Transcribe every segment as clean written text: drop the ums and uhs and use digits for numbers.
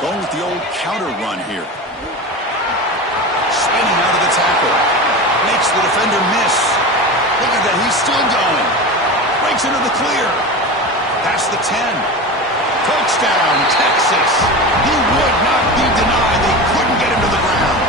Going with the old counter run here. Spinning out of the tackle. Makes the defender miss. Look at that, he's still going. Breaks into the clear. Past the 10. Touchdown, Texas. He would not be denied. They couldn't get him to the ground.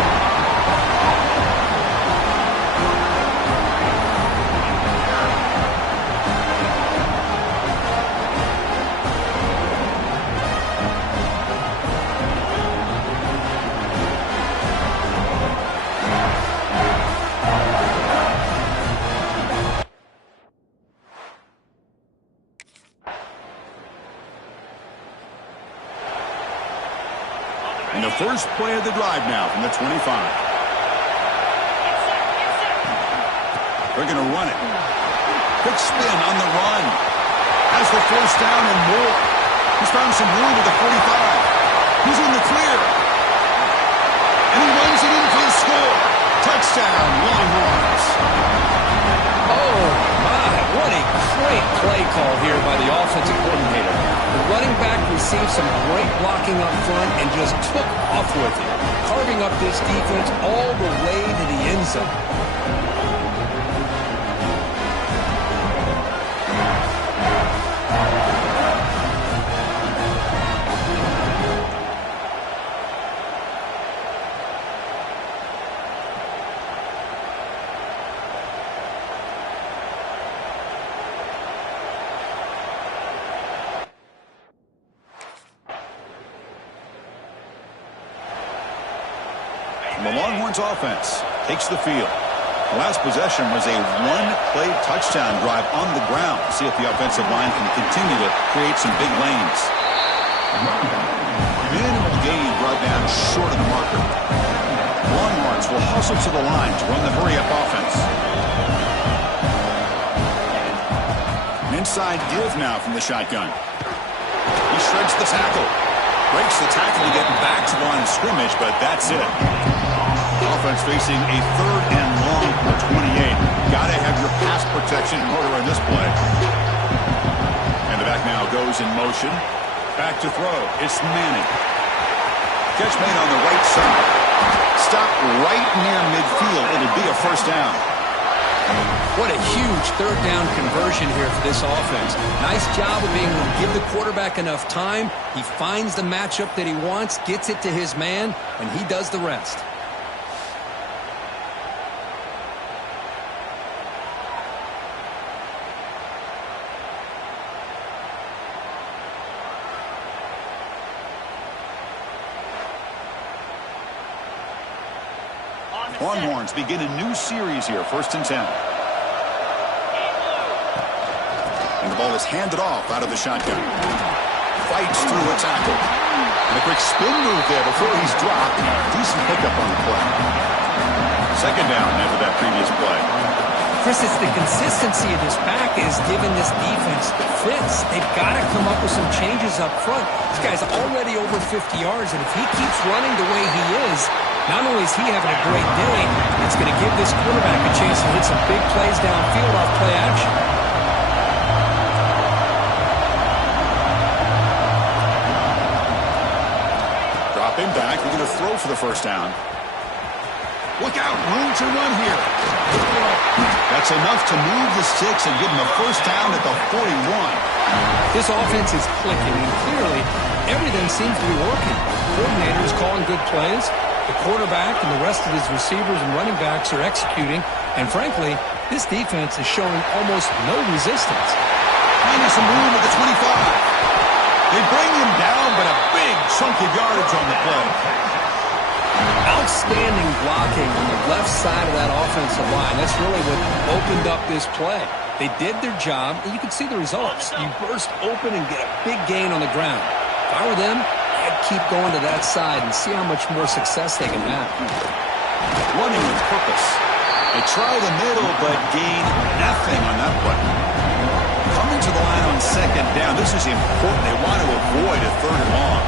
And the first play of the drive now from the 25. They're going to run it. Quick spin on the run. Has the first down and more. He's found some room at the 45. He's in the clear. And he runs it in for the score. Touchdown, Longhorns. Oh, my. What a great play call here by the offensive coordinator. The running back received some great blocking up front and just took off with it, carving up this defense all the way to the end zone. The Longhorns offense takes the field. The last possession was a one-play touchdown drive on the ground. See if the offensive line can continue to create some big lanes. Minimal gain brought down short of the marker. Longhorns will hustle to the line to run the hurry-up offense. An inside give now from the shotgun. He shreds the tackle. Breaks the tackle to get back to the line of scrimmage, but that's it. Offense facing a third and long for 28. Got to have your pass protection in order in this play. And the back now goes in motion. Back to throw. It's Manning. Catch made on the right side. Stop right near midfield. It'll be a first down. What a huge third down conversion here for this offense. Nice job of being able to give the quarterback enough time. He finds the matchup that he wants, gets it to his man, and he does the rest. Longhorns begin a new series here, 1st and 10. And the ball is handed off out of the shotgun. Fights through a tackle. And a quick spin move there before he's dropped. Decent pickup on the play. Second down after that previous play. Chris, it's the consistency of this back is giving this defense fits. They've got to come up with some changes up front. This guy's already over 50 yards, and if he keeps running the way he is, not only is he having a great day, it's going to give this quarterback a chance to hit some big plays downfield off play action. Drop him back. They're going to throw for the first down. Look out, room to run here. That's enough to move the sticks and give them a first down at the 41. This offense is clicking, and clearly everything seems to be working. The coordinator is calling good plays. The quarterback and the rest of his receivers and running backs are executing. And frankly, this defense is showing almost no resistance. Finding some room at the 25. They bring him down, but a big chunk of yardage on the play. Outstanding blocking on the left side of that offensive line. That's really what opened up this play. They did their job, and you can see the results. You burst open and get a big gain on the ground. If I were them, I'd keep going to that side and see how much more success they can have. Running with purpose. They try the middle, but gain nothing on that play. Coming to the line on second down. This is important. They want to avoid a third and long.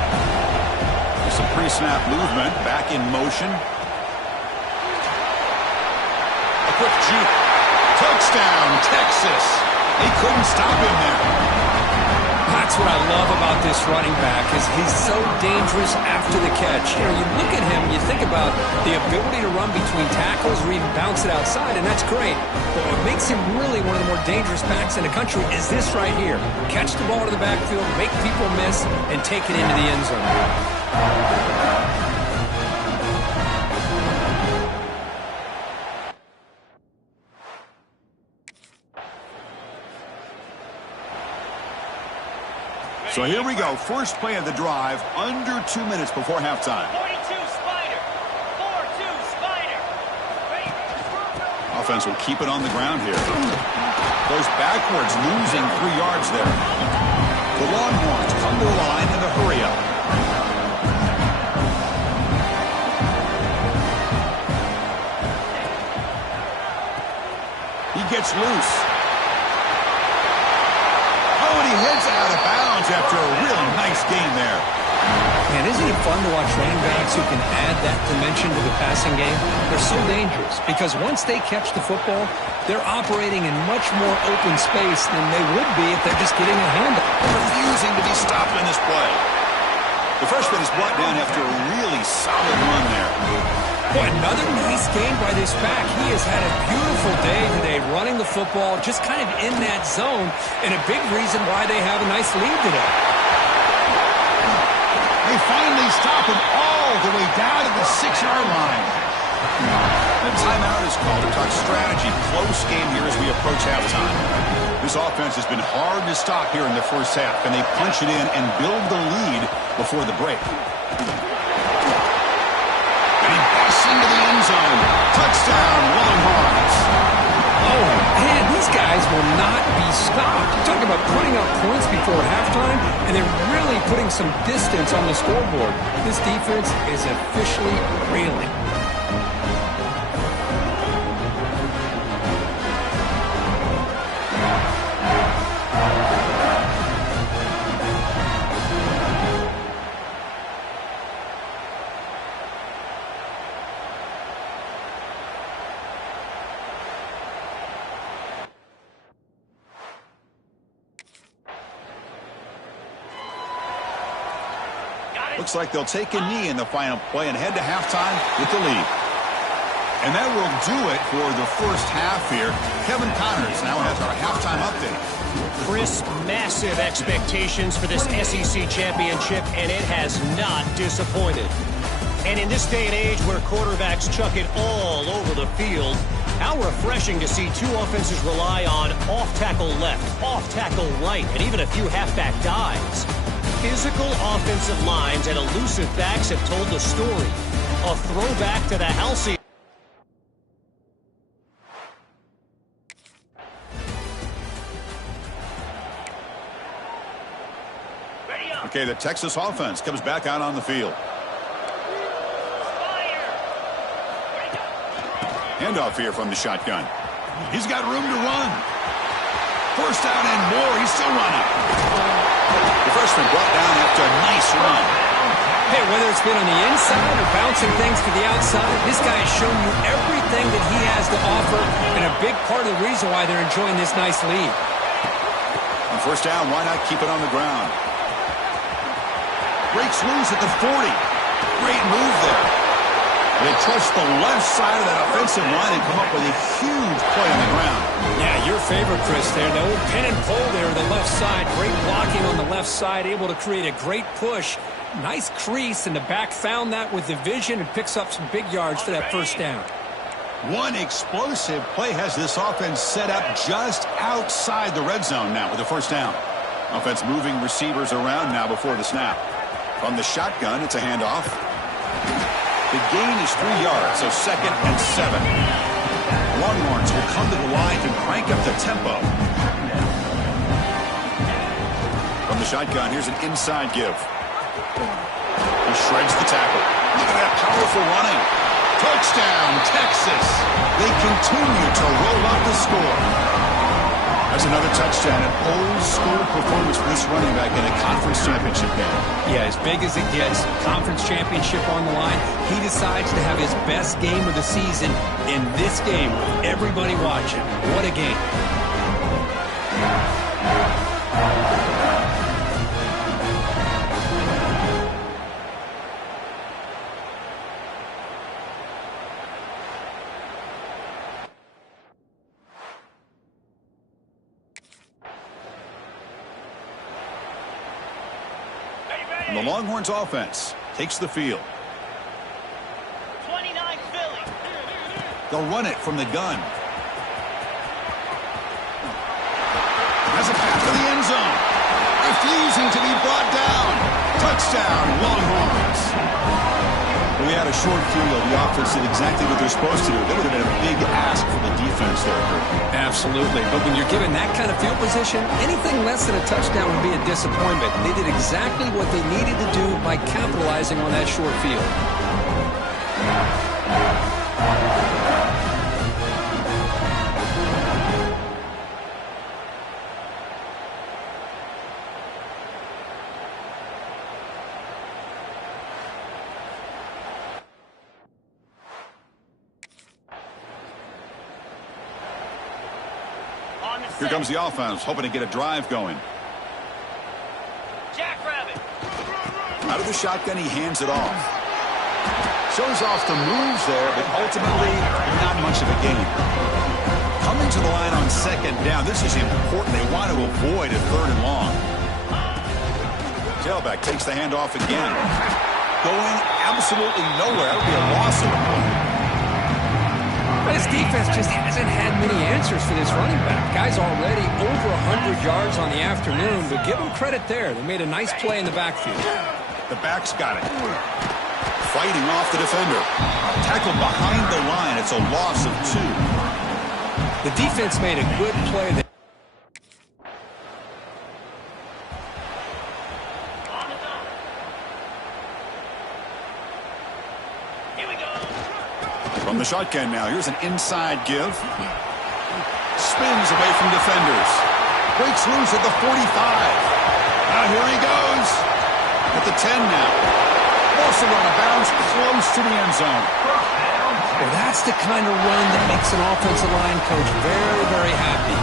Some pre-snap movement, back in motion. A quick juke. Touchdown, Texas. They couldn't stop him there. That's what I love about this running back is he's so dangerous after the catch. You know, you look at him, you think about the ability to run between tackles or even bounce it outside, and that's great. But what makes him really one of the more dangerous backs in the country is this right here. Catch the ball to the backfield, make people miss, and take it into the end zone. So here we go. First play of the drive, under 2 minutes before halftime. 42 Spider. 4-2 Spider. Offense will keep it on the ground here. Goes backwards, losing 3 yards there. The Longhorns come to the line in the hurry-up. He gets loose. Oh, and he heads out of bounds after a real nice game there. Man, isn't it fun to watch running backs who can add that dimension to the passing game? They're so dangerous because once they catch the football, they're operating in much more open space than they would be if they're just getting a handoff. Refusing to be stopped in this play. The freshman is brought down after a really solid run there. Boy, another nice game by this back. He has had a beautiful day today running the football, just kind of in that zone, and a big reason why they have a nice lead today. They finally stop him all the way down to the 6-yard line. The timeout is called to talk strategy. Close game here as we approach halftime. This offense has been hard to stop here in the first half, and they punch it in and build the lead before the break. And he busts into the end zone. Touchdown, Longhorns. Oh, man, these guys will not be stopped. You talk about putting up points before halftime, and they're really putting some distance on the scoreboard. This defense is officially reeling. Looks like they'll take a knee in the final play and head to halftime with the lead. And that will do it for the first half here. Kevin Connors now has our halftime update. Chris, massive expectations for this SEC championship, and it has not disappointed. And in this day and age where quarterbacks chuck it all over the field, how refreshing to see two offenses rely on off-tackle left, off-tackle right, and even a few halfback dives. Physical offensive lines and elusive backs have told the story. A throwback to the Halcyon. Okay, the Texas offense comes back out on the field. Handoff here from the shotgun. He's got room to run. First down and more. He's still running. The freshman brought down after a nice run. Hey, whether it's been on the inside or bouncing things to the outside, this guy has shown you everything that he has to offer, and a big part of the reason why they're enjoying this nice lead. On first down, why not keep it on the ground? Breaks loose at the 40. Great move there. They trust the left side of that offensive line and come up with a huge play on the ground. Yeah, your favorite, Chris, there. The old pin and pull there on the left side. Great blocking on the left side, able to create a great push. Nice crease, and the back found that with the vision and picks up some big yards for that first down. One explosive play has this offense set up just outside the red zone now with a first down. Offense moving receivers around now before the snap. From the shotgun, it's a handoff. The gain is 3 yards, so 2nd and 7. Longhorns will come to the line to crank up the tempo. From the shotgun, here's an inside give. He shreds the tackle. Look at that powerful running. Touchdown, Texas. They continue to roll out the score. That's another touchdown, an old-school performance for this running back in a conference championship game. Yeah, as big as it gets, conference championship on the line, he decides to have his best game of the season in this game with everybody watching. What a game. the Longhorns offense takes the field. 29 Philly. They'll run it from the gun. Has a path to the end zone. Refusing to be brought down. Touchdown, Longhorns. We had a short field. The offense did exactly what they're supposed to do. That would have been a big ask for the defense there. Absolutely. But when you're given that kind of field position, anything less than a touchdown would be a disappointment. They did exactly what they needed to do by capitalizing on that short field. Here comes the offense, hoping to get a drive going. Jackrabbit. Out of the shotgun, he hands it off. Shows off the moves there, but ultimately not much of a gain. Coming to the line on second down, this is important. They want to avoid a third and long. Tailback takes the handoff again. Going absolutely nowhere. That would be a loss of the point. This defense just hasn't had many answers for this running back. Guy's already over 100 yards on the afternoon, but give him credit there. They made a nice play in the backfield. The back's got it. Fighting off the defender. Tackled behind the line. It's a loss of 2. The defense made a good play there. From the shotgun now, here's an inside give. Spins away from defenders. Breaks loose at the 45. Now here he goes. At the 10 now. Also on a bounce close to the end zone. Well, that's the kind of run that makes an offensive line coach very, very happy.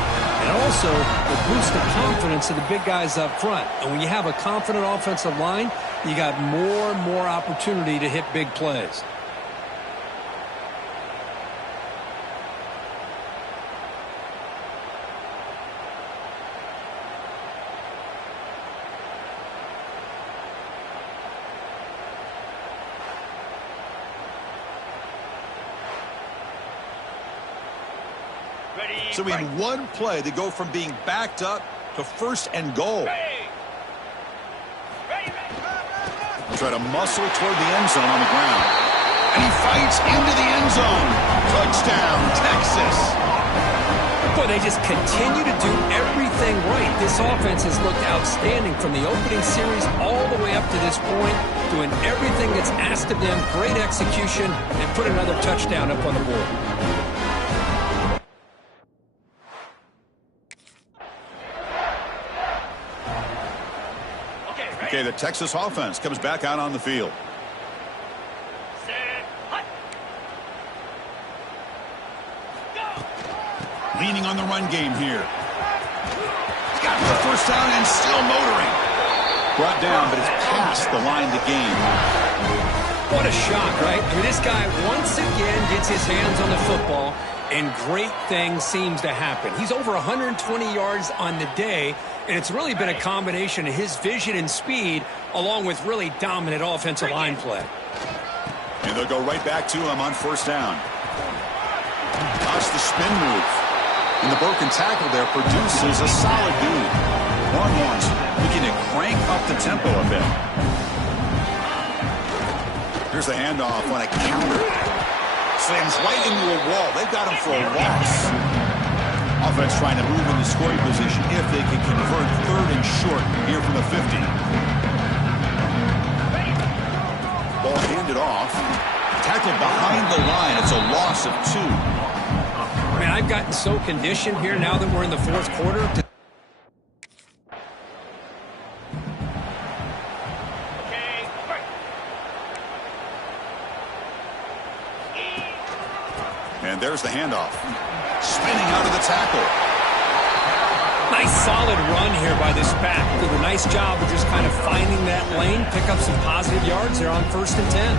And also will boost the confidence of the big guys up front. And when you have a confident offensive line, you got more and more opportunity to hit big plays. So in one play, they go from being backed up to first and goal. They'll try to muscle toward the end zone on the ground. And he fights into the end zone. Touchdown, Texas. Boy, they just continue to do everything right. This offense has looked outstanding from the opening series all the way up to this point, doing everything that's asked of them, great execution, and put another touchdown up on the board. Okay, the Texas offense comes back out on the field. Leaning on the run game here. He's got the first down and still motoring. Brought down, but it's past the line to gain. What a shock, right? I mean, this guy once again gets his hands on the football, and great things seems to happen. He's over 120 yards on the day, and it's really been a combination of his vision and speed along with really dominant offensive line play. And they'll go right back to him on first down. Toss the spin move. And the broken tackle there produces a solid dude. Longhorns looking to crank up the tempo a bit. Here's the handoff on a counter. Slams right into a wall. They've got him for a loss. Offense trying to move into scoring position if they can convert third and short here from the 50. Ball handed off. Tackled behind the line. It's a loss of 2. Man, I've gotten so conditioned here now that we're in the fourth quarter. And there's the handoff. Spinning out of the tackle. Nice solid run here by this back. Did a nice job of just kind of finding that lane, pick up some positive yards there on first and 10.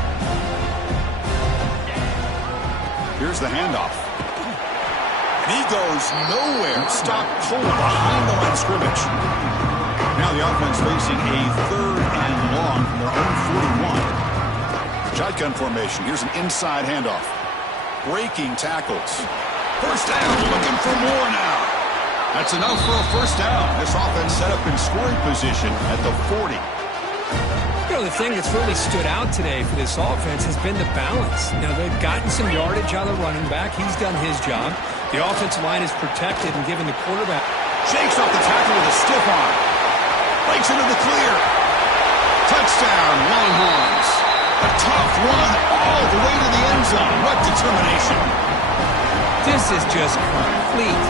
Here's the handoff. And he goes nowhere. Stop cold behind the line of scrimmage. Now the offense facing a third and long long from their own 41. Shotgun formation. Here's an inside handoff. Breaking tackles. First down, looking for more now. That's enough for a first down. This offense set up in scoring position at the 40. You know, the thing that's really stood out today for this offense has been the balance. Now, they've gotten some yardage out of the running back. He's done his job. The offensive line is protected and given the quarterback. Shakes off the tackle with a stiff arm. Breaks into the clear. Touchdown, Longhorns. A tough run all the way to the end zone. What determination. This is just complete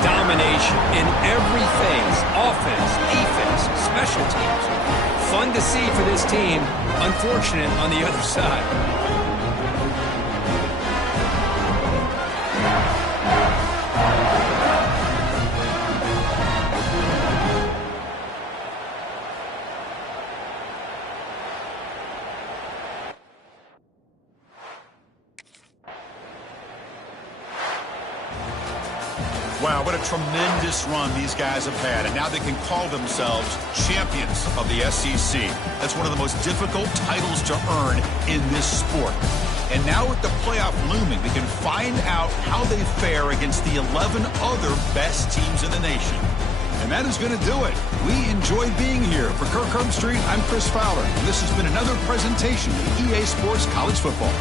domination in every phase. Offense, defense, special teams. Fun to see for this team. Unfortunate on the other side. Wow, what a tremendous run these guys have had. And now they can call themselves champions of the SEC. That's one of the most difficult titles to earn in this sport. And now with the playoff looming, we can find out how they fare against the 11 other best teams in the nation. And that is going to do it. We enjoy being here. For Kirk Herbstreit, I'm Chris Fowler. And this has been another presentation of EA Sports College Football.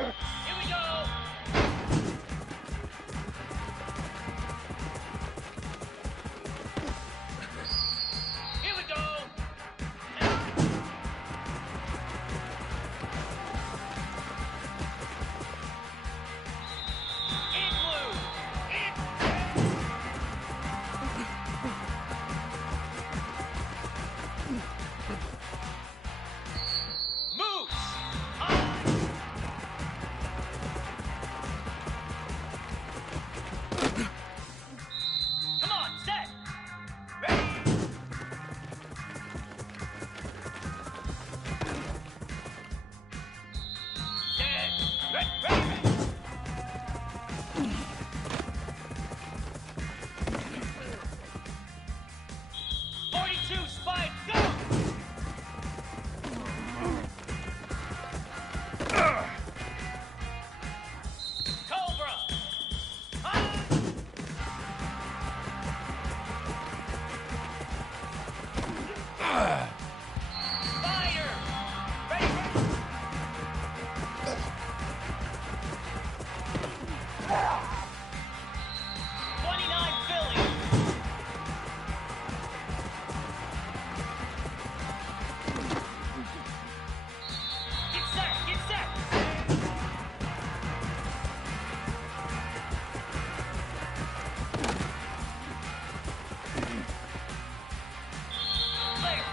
Here we go. Here we go. In blue. Moose. Come on, set. Ready. Set. Ready. 42 spike, go! Cobra! Spider! Ready? 29 Philly! Get set! Get set! Clear!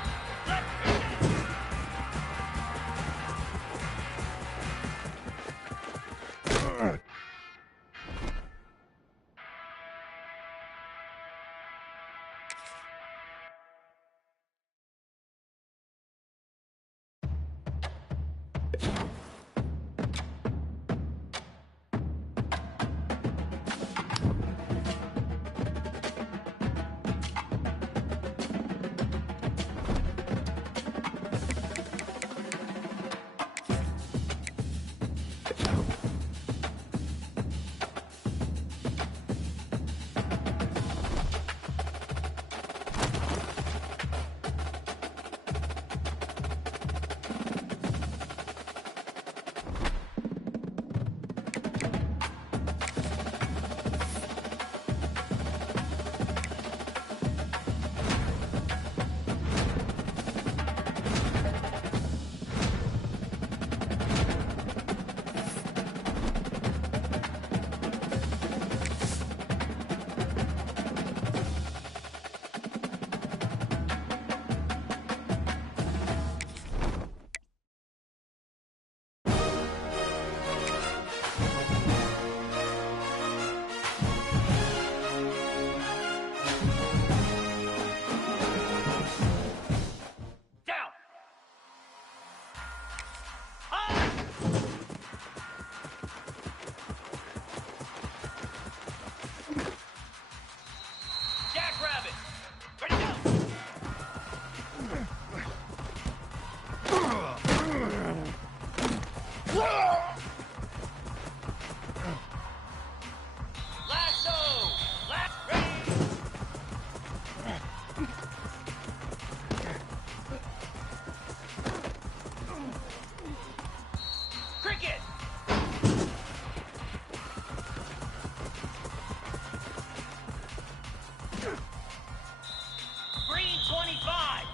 Down! Jackrabbit! Ready, go! Lasso! Ready! Cricket! Green 25!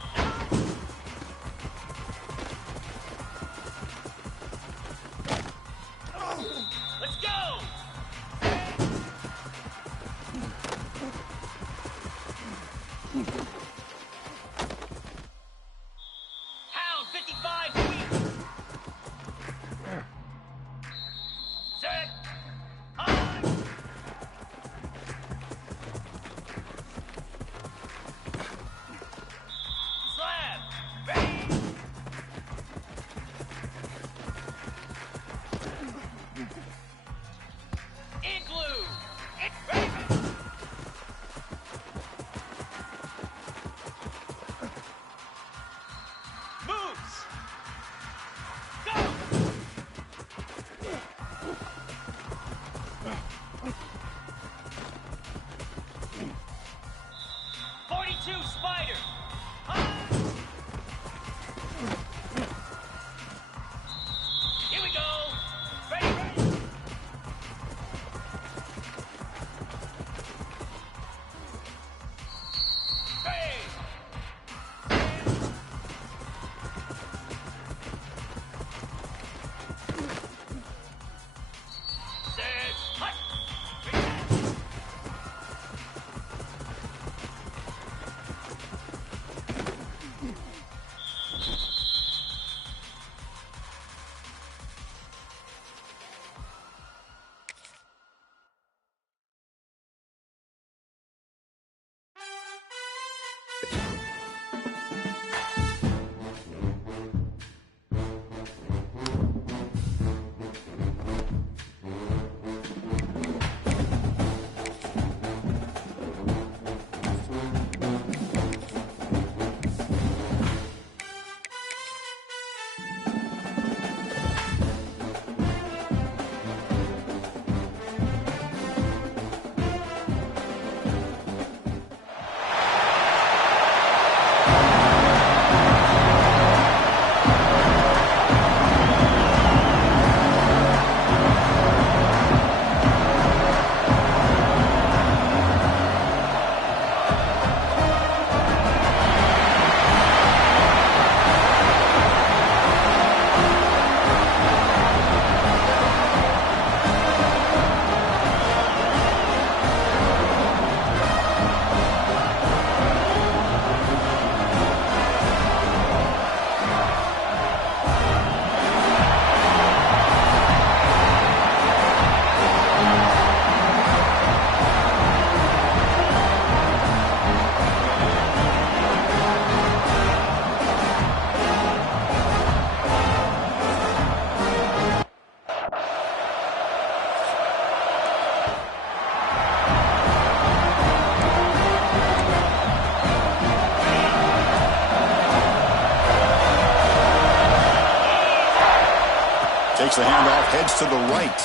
Takes the handoff, heads to the right.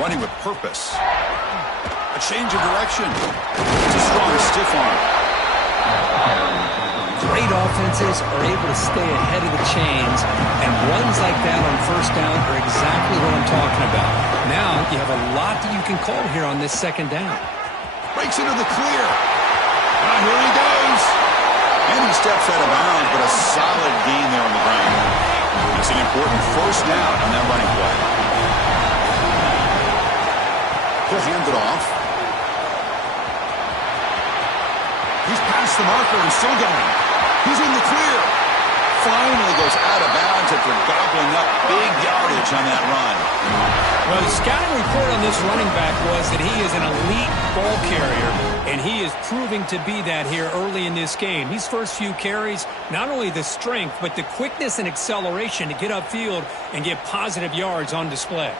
Running with purpose. A change of direction. It's a strong stiff arm. Great offenses are able to stay ahead of the chains, and runs like that on first down are exactly what I'm talking about. Now you have a lot that you can call here on this second down. Breaks into the clear. Now here he goes. And he steps out of bounds, but a solid gain there on the ground. It's an important first down on that running play. He'll hand it off. He's past the marker and still going. He's in the clear. Finally goes out of bounds after gobbling up big yardage on that run. Well, the scouting report on this running back was that he is an elite ball carrier, and he is proving to be that here early in this game. These first few carries, not only the strength, but the quickness and acceleration to get upfield and get positive yards on display.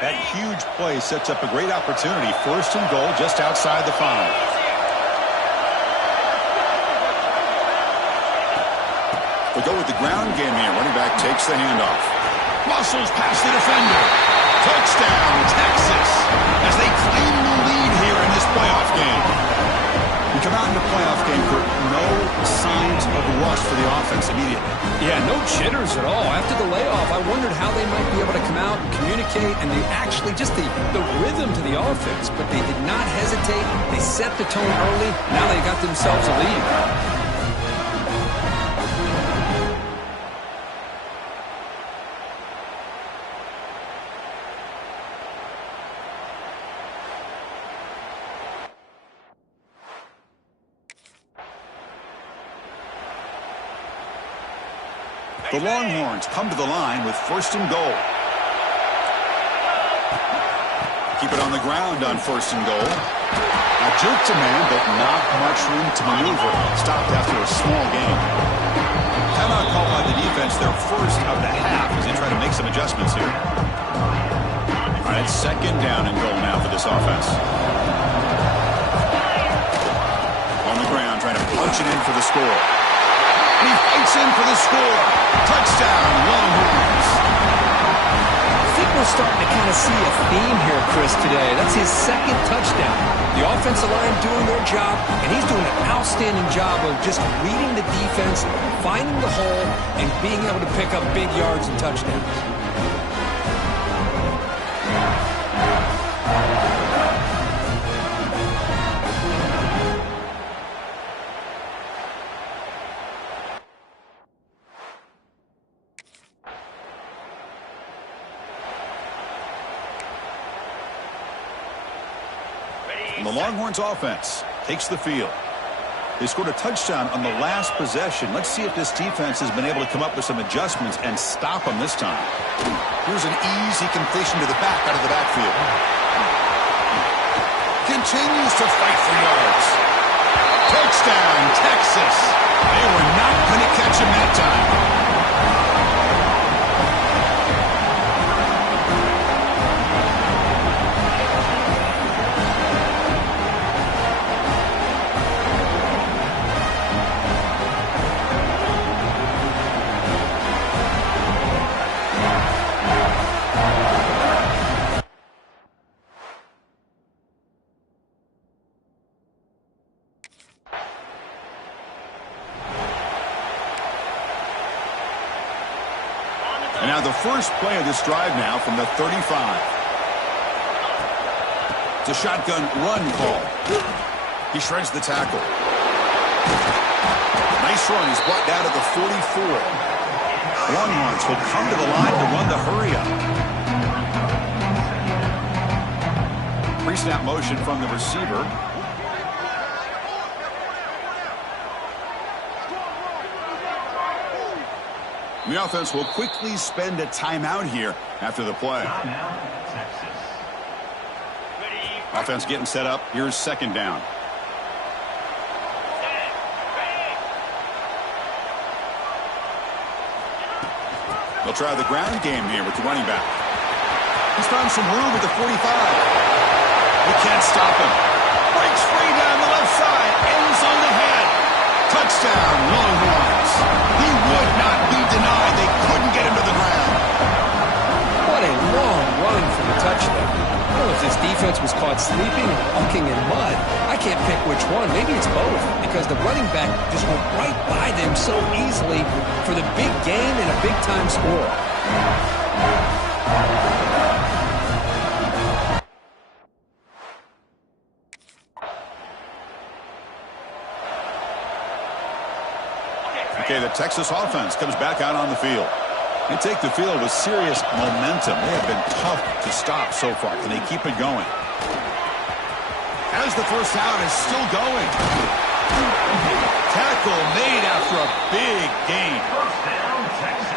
That huge play sets up a great opportunity. First and goal just outside the 5. They go with the ground game here. Running back takes the handoff. Muscles past the defender. Touchdown, Texas, as they claim the lead here in this playoff game. We come out in the playoff game, Kurt, no signs of rust for the offense immediately. Yeah, no jitters at all. After the layoff, I wondered how they might be able to come out and communicate, and they actually just the rhythm to the offense, but they did not hesitate. They set the tone early. Now they got themselves a lead. The Longhorns come to the line with first and goal. Keep it on the ground on first and goal. A jerk to man, but not much room to maneuver. Stopped after a small gain. Timeout call by the defense, their first of the half, as they try to make some adjustments here. All right, second down and goal now for this offense. On the ground, trying to punch it in for the score. He fights in for the score. Touchdown, Longhorns. I think we're starting to kind of see a theme here, Chris, today. That's his second touchdown. The offensive line doing their job, and he's doing an outstanding job of just reading the defense, finding the hole, and being able to pick up big yards and touchdowns. And the Longhorns offense takes the field. They scored a touchdown on the last possession. Let's see if this defense has been able to come up with some adjustments and stop them this time. Here's an easy completion to the back out of the backfield. Continues to fight for yards. Touchdown, Texas. They were not going to catch him that time. And now the first play of this drive now from the 35. It's a shotgun run call. He shreds the tackle. Nice run. He's brought down to the 44. Longhorns will come to the line to run the hurry up. Pre-snap motion from the receiver. The offense will quickly spend a timeout here after the play. Offense getting set up. Here's second down. They'll try the ground game here with the running back. He's found some room at the 45. They can't stop him. Breaks free down the left side. defense was caught sleeping or walking in mud. I can't pick which one. Maybe it's both, because the running back just went right by them so easily for the big gain and a big-time score. Okay, the Texas offense comes back out on the field. They take the field with serious momentum. They have been tough to stop so far. Can they keep it going? As the first down is still going. Tackle made after a big gain.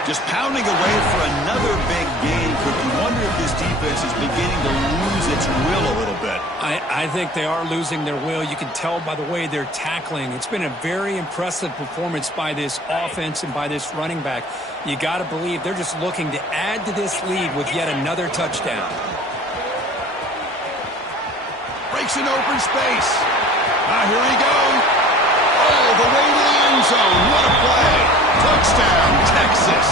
Just pounding away for another big gain. But you wonder if this defense is beginning to lose its will a little bit. I think they are losing their will. You can tell by the way they're tackling. It's been a very impressive performance by this offense and by this running back. You got to believe they're just looking to add to this lead with yet another touchdown. Breaks an open space. Here he goes. Oh, the way to the end zone. What a play. Touchdown, Texas.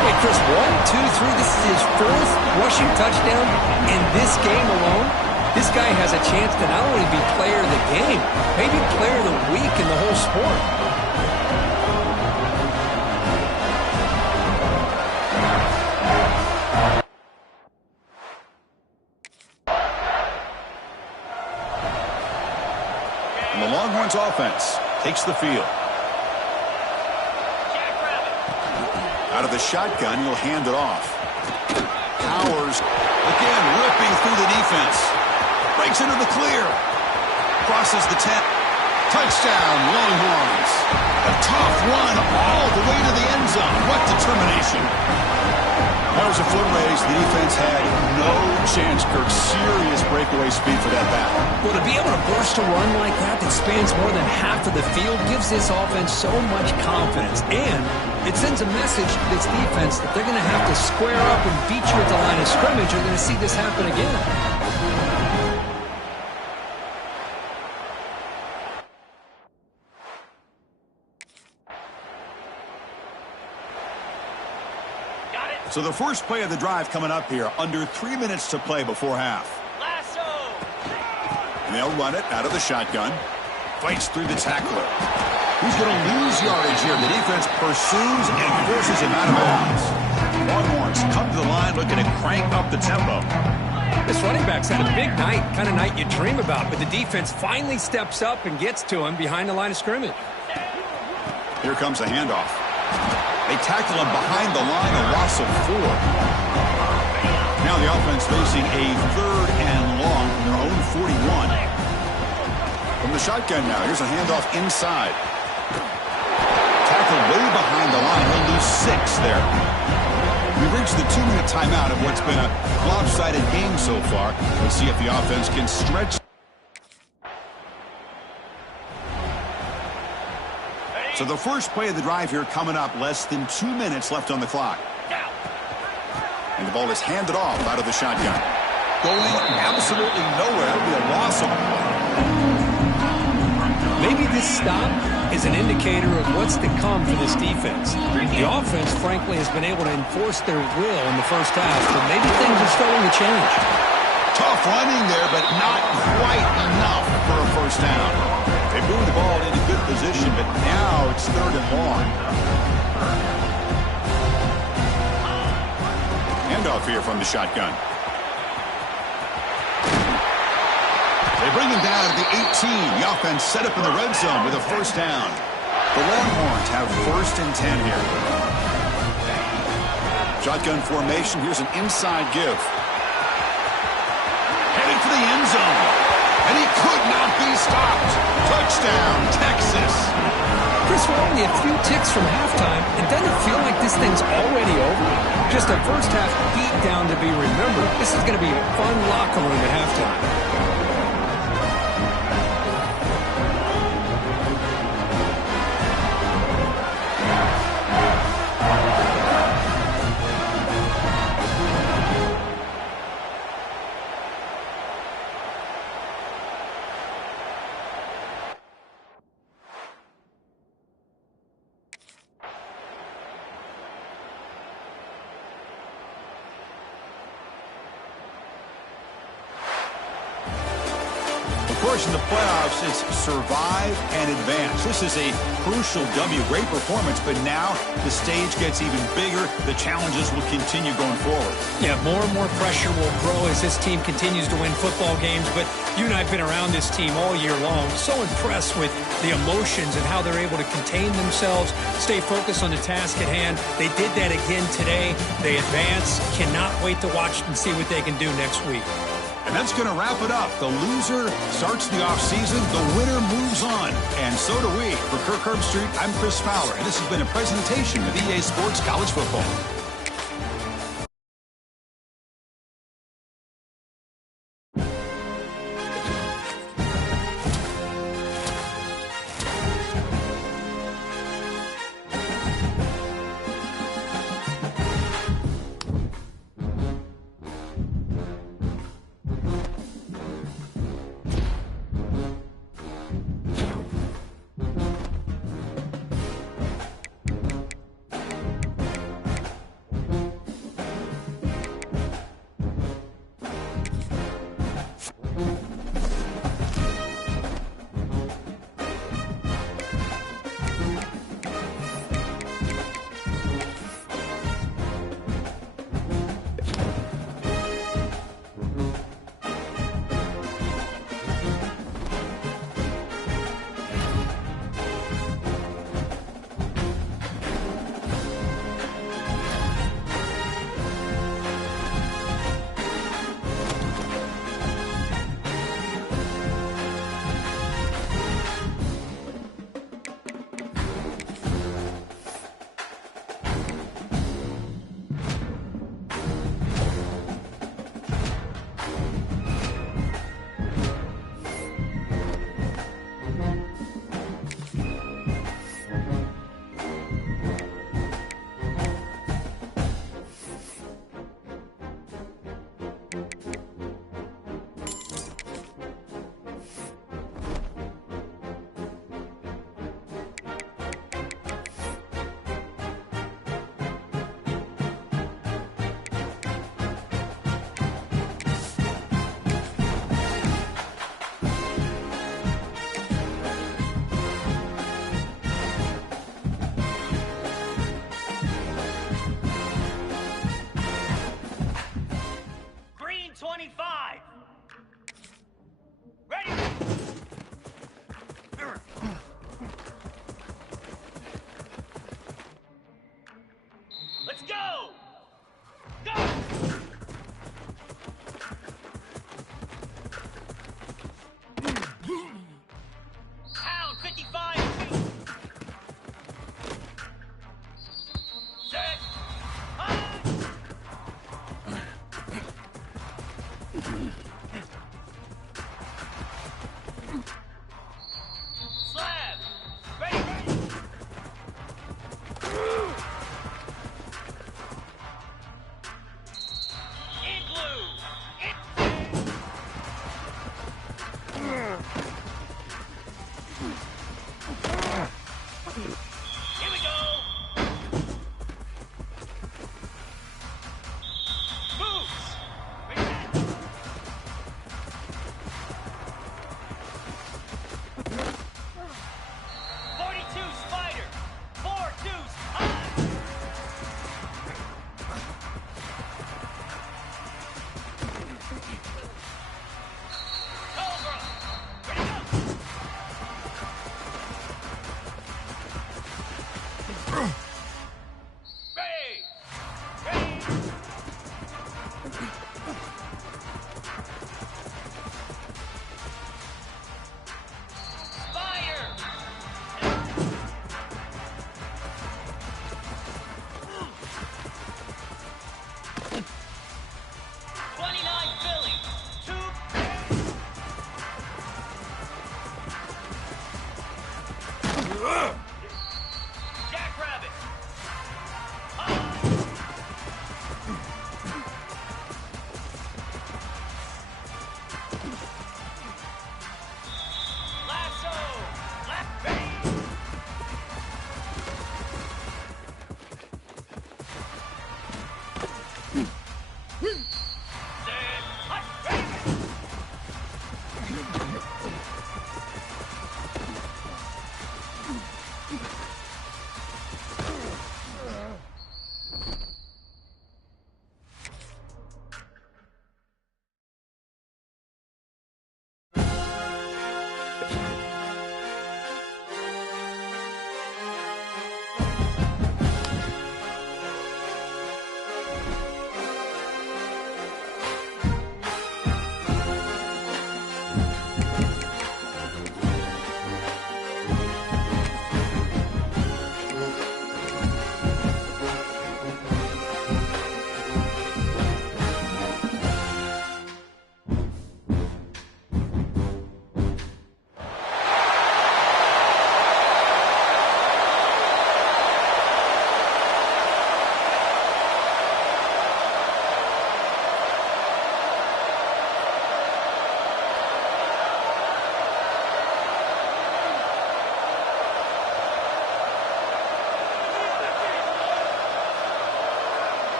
Hey, Chris, 1, 2, 3. This is his fourth rushing touchdown in this game alone. This guy has a chance to not only be player of the game, maybe player of the week in the whole sport. And the Longhorns offense takes the field. Out of the shotgun, he'll hand it off. Powers, again, ripping through the defense. Breaks into the clear. Crosses the 10. Touchdown, Longhorns. A tough run all the way to the end zone. What determination. That was a foot race. The defense had no chance. Kirk, serious breakaway speed for that back. Well, to be able to burst a run like that spans more than half of the field gives this offense so much confidence. And it sends a message to this defense that they're going to have to square up and beat you at the line of scrimmage. You're going to see this happen again. So the first play of the drive coming up here, under 3 minutes to play before half. And they'll run it out of the shotgun. Fights through the tackler. He's going to lose yardage here. The defense pursues and forces him out of bounds. Longhorns come to the line looking to crank up the tempo. This running back's had a big night, kind of night you dream about, but the defense finally steps up and gets to him behind the line of scrimmage. Here comes a handoff. They tackle him behind the line, a loss of 4. Now the offense facing a 3rd and long from their own 41. From the shotgun now, here's a handoff inside. Tackled way behind the line. He'll lose 6 there. We've reached the 2-minute timeout of what's been a lopsided game so far. We'll see if the offense can stretch. So the first play of the drive here coming up, less than 2 minutes left on the clock. And the ball is handed off out of the shotgun. Going absolutely nowhere. It'll be a loss of play. Maybe this stop is an indicator of what's to come for this defense. The offense, frankly, has been able to enforce their will in the first half, but maybe things are starting to change. Tough running there, but not quite enough for a first down. They moved the ball into good position, but now it's 3rd and long. Handoff here from the shotgun. They bring him down at the 18. The offense set up in the red zone with a first down. The Longhorns have 1st and 10 here. Shotgun formation. Here's an inside give. Heading for the end zone. And he could not be stopped. Touchdown, Texas. Chris, we're only a few ticks from halftime, and doesn't it feel like this thing's already over? Just a first half beat down to be remembered. This is going to be a fun locker room at halftime. course, in the playoffs, it's survive and advance. This is a crucial W. Great performance, but now the stage gets even bigger. The challenges will continue going forward. Yeah, more and more pressure will grow as this team continues to win football games. But you and I have been around this team all year long. So impressed with the emotions and how they're able to contain themselves, stay focused on the task at hand. They did that again today. They advance. Cannot wait to watch and see what they can do next week. And that's going to wrap it up. The loser starts the offseason. The winner moves on. And so do we. For Kirk Herbstreit, I'm Chris Fowler, and this has been a presentation of EA Sports College Football.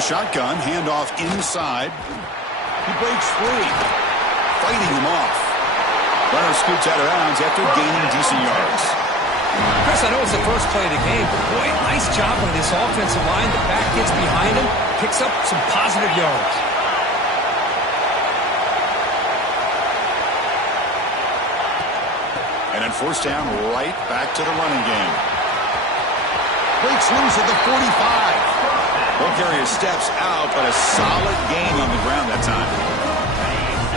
Shotgun, handoff inside. He breaks free, fighting him off. Runner scoots out of bounds after gaining decent yards. Chris, I know it's the first play of the game, but boy, nice job by this offensive line. The back gets behind him, picks up some positive yards. And then first down, right back to the running game. Breaks loose at the 45. Ball carrier steps out, but a solid gain on the ground that time.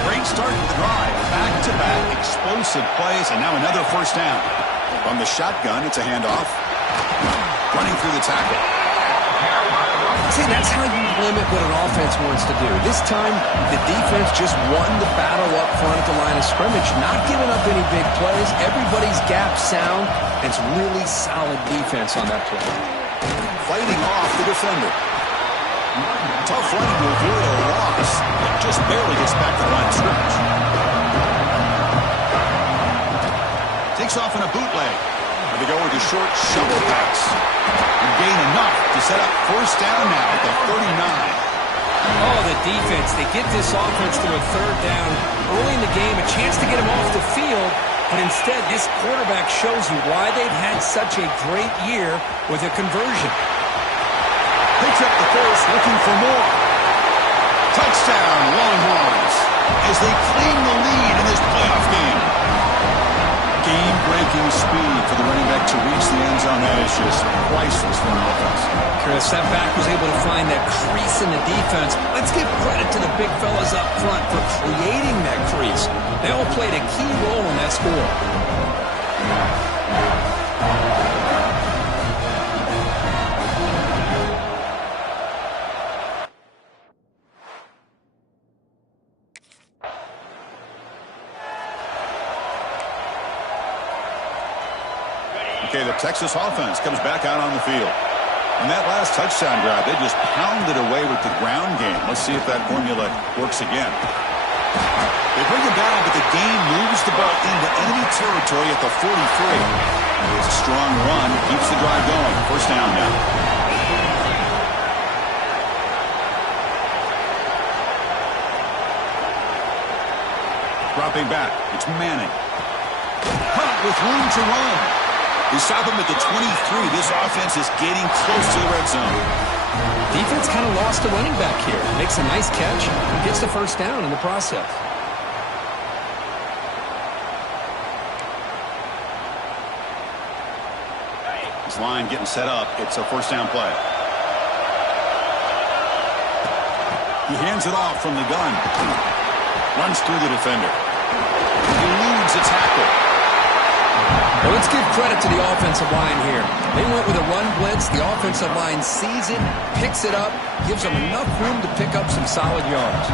Great start to the drive. Back-to-back explosive plays, and now another first down. From the shotgun, it's a handoff. Running through the tackle. See, that's how you limit what an offense wants to do. This time, the defense just won the battle up front at the line of scrimmage, not giving up any big plays. Everybody's gap sound. It's really solid defense on that play. Fighting off the defender. Tough running to avoid a loss. It just barely gets back to the line of scrimmage. Takes off in a bootleg. And they go with a short shovel pass. And gain enough to set up first down now at the 39. Oh, the defense. They get this offense to a third down early in the game, a chance to get him off the field. But instead, this quarterback shows you why they've had such a great year with a conversion. Picks up the first, looking for more. Touchdown, Longhorns, as they claim the lead in this playoff game. Game-breaking speed for the running back to reach the end zone. That is just priceless for an offense. Chris, that back was able to find that crease in the defense. Let's give credit to the big fellas up front for creating that crease. They all played a key role in that score. Okay, the Texas offense comes back out on the field. On that last touchdown drive, they just pounded away with the ground game. Let's see if that formula works again. They bring it down, but the game moves the ball into enemy territory at the 43. It's a strong run, keeps the drive going. First down now. Dropping back, it's Manning. Hunt with room to run. They stop him at the 23. This offense is getting close to the red zone. Defense kind of lost the running back here. Makes a nice catch. Gets the first down in the process. This line getting set up. It's a first down play. He hands it off from the gun. Runs through the defender. Eludes a tackle. Well, let's give credit to the offensive line here. They went with a run blitz. The offensive line sees it, picks it up, gives them enough room to pick up some solid yards.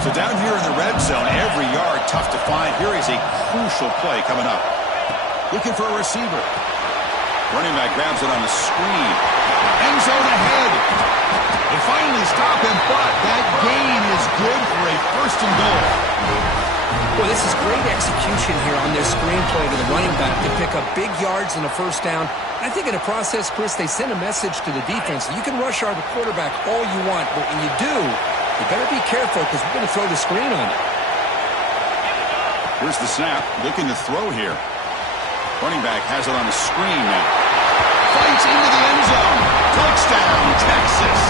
So down here in the red zone, every yard tough to find. Here is a crucial play coming up. Looking for a receiver. Running back grabs it on the screen. End zone ahead. They finally stop him, but that gain is good for a first and goal. Well, this is great execution here on this screenplay to the running back to pick up big yards and a first down. I think in the process, Chris, they send a message to the defense. You can rush our quarterback all you want, but when you do, you better be careful because we're going to throw the screen on you. Here's the snap. Looking to throw here. Running back has it on the screen now. Fights into the end zone. Touchdown, Texas.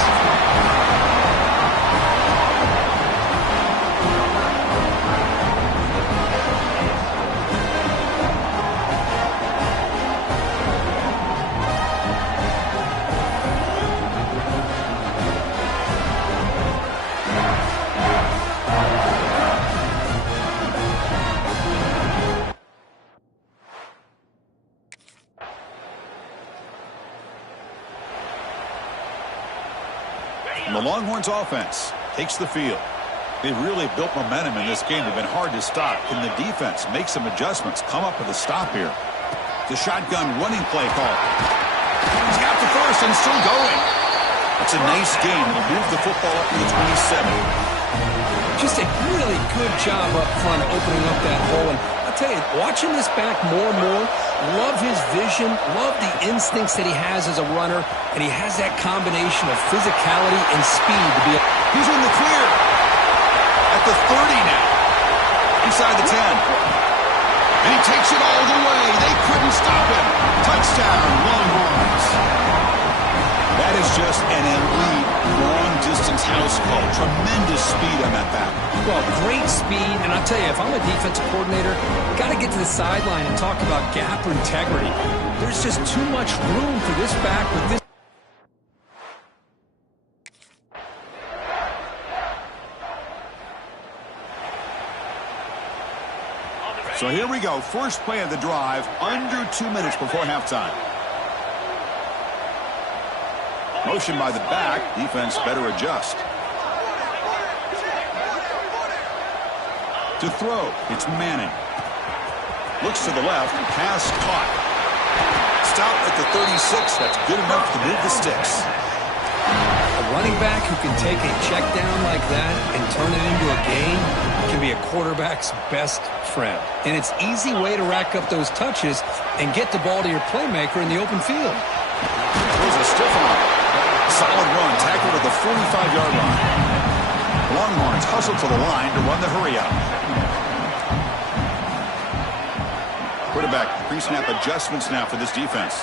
The Longhorns offense takes the field. They've really built momentum in this game. They've been hard to stop. Can the defense make some adjustments? Come up with a stop here. The shotgun running play call. He's got the first and still going. It's a nice game. They'll move the football up to the 27. Just a really good job up front opening up that hole. And I'll tell you, watching this back more and more, love his vision, love the instincts that he has as a runner, and he has that combination of physicality and speed to be. He's in the clear. At the 30 now. Inside the 10. And he takes it all the way. They couldn't stop him. Touchdown, Longhorns. That is just an elite long-distance house call. Tremendous speed on that back. Well, great speed, and I'll tell you, if I'm a defensive coordinator, got to get to the sideline and talk about gap integrity. There's just too much room for this back with this. So here we go. First play of the drive, under 2 minutes before halftime. Motion by the back. Defense better adjust. To throw, it's Manning. Looks to the left. Pass caught. Stop at the 36. That's good enough to move the sticks. A running back who can take a check down like that and turn it into a gain can be a quarterback's best friend. And it's an easy way to rack up those touches and get the ball to your playmaker in the open field. Throws a stiff arm. Solid run. Tackled at the 45-yard line. Longhorns hustle to the line to run the hurry up. Quarterback pre-snap adjustments now for this defense.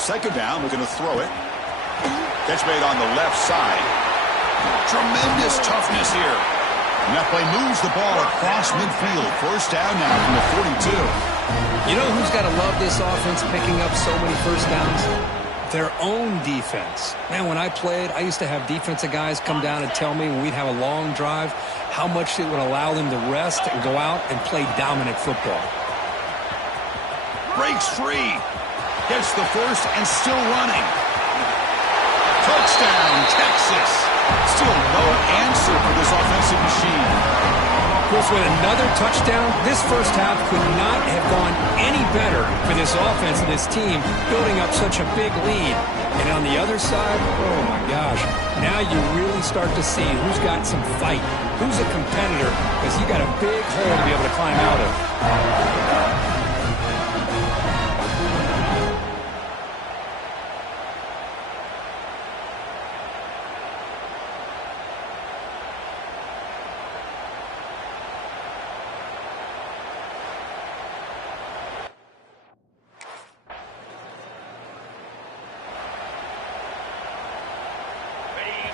Second down, looking to throw it. Catch made on the left side. Tremendous toughness here. And that play moves the ball across midfield. First down now from the 42. You know who's got to love this offense picking up so many first downs? Their own defense. Man, when I played, I used to have defensive guys come down and tell me when we'd have a long drive how much it would allow them to rest and go out and play dominant football. Breaks free. Gets the first and still running. Touchdown, Texas. Still no answer for this offensive machine. Chris, with another touchdown, this first half could not have gone any better for this offense and this team, building up such a big lead. And on the other side, oh my gosh, now you really start to see who's got some fight, who's a competitor, because you got a big hole to be able to climb out of.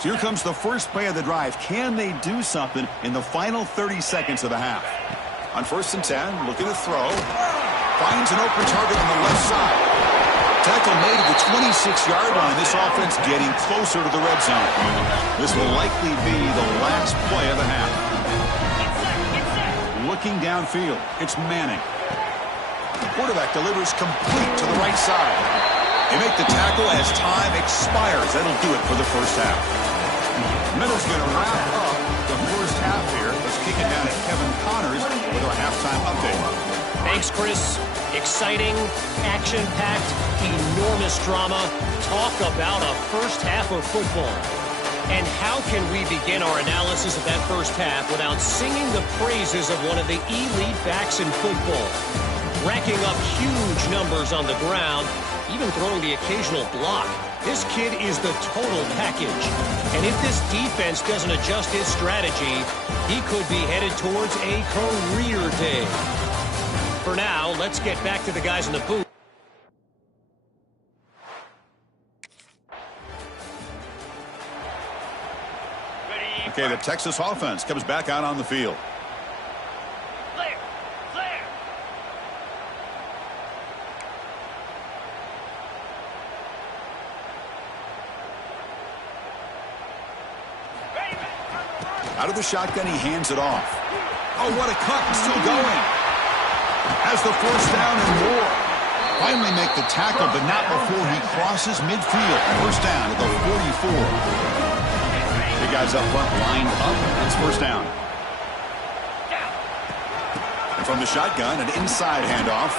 So here comes the first play of the drive. Can they do something in the final 30 seconds of the half? On 1st and 10, looking to throw. Finds an open target on the left side. Tackle made at the 26-yard line. This offense getting closer to the red zone. This will likely be the last play of the half. Looking downfield, it's Manning. Quarterback delivers complete to the right side. They make the tackle as time expires. That'll do it for the first half. Minutes going to wrap up the first half here. Let's kick it down at Kevin Connors with our halftime update. Thanks, Chris. Exciting, action-packed, enormous drama. Talk about a first half of football. And how can we begin our analysis of that first half without singing the praises of one of the elite backs in football? Racking up huge numbers on the ground, even throwing the occasional block. This kid is the total package. And if this defense doesn't adjust its strategy, he could be headed towards a career day. For now, let's get back to the guys in the booth. Okay, the Texas offense comes back out on the field. Out of the shotgun, he hands it off. Oh, what a cut, and still going. Has the first down and more. Finally make the tackle, but not before he crosses midfield. First down at the 44. The guys up front lined up. It's first down. And from the shotgun, an inside handoff.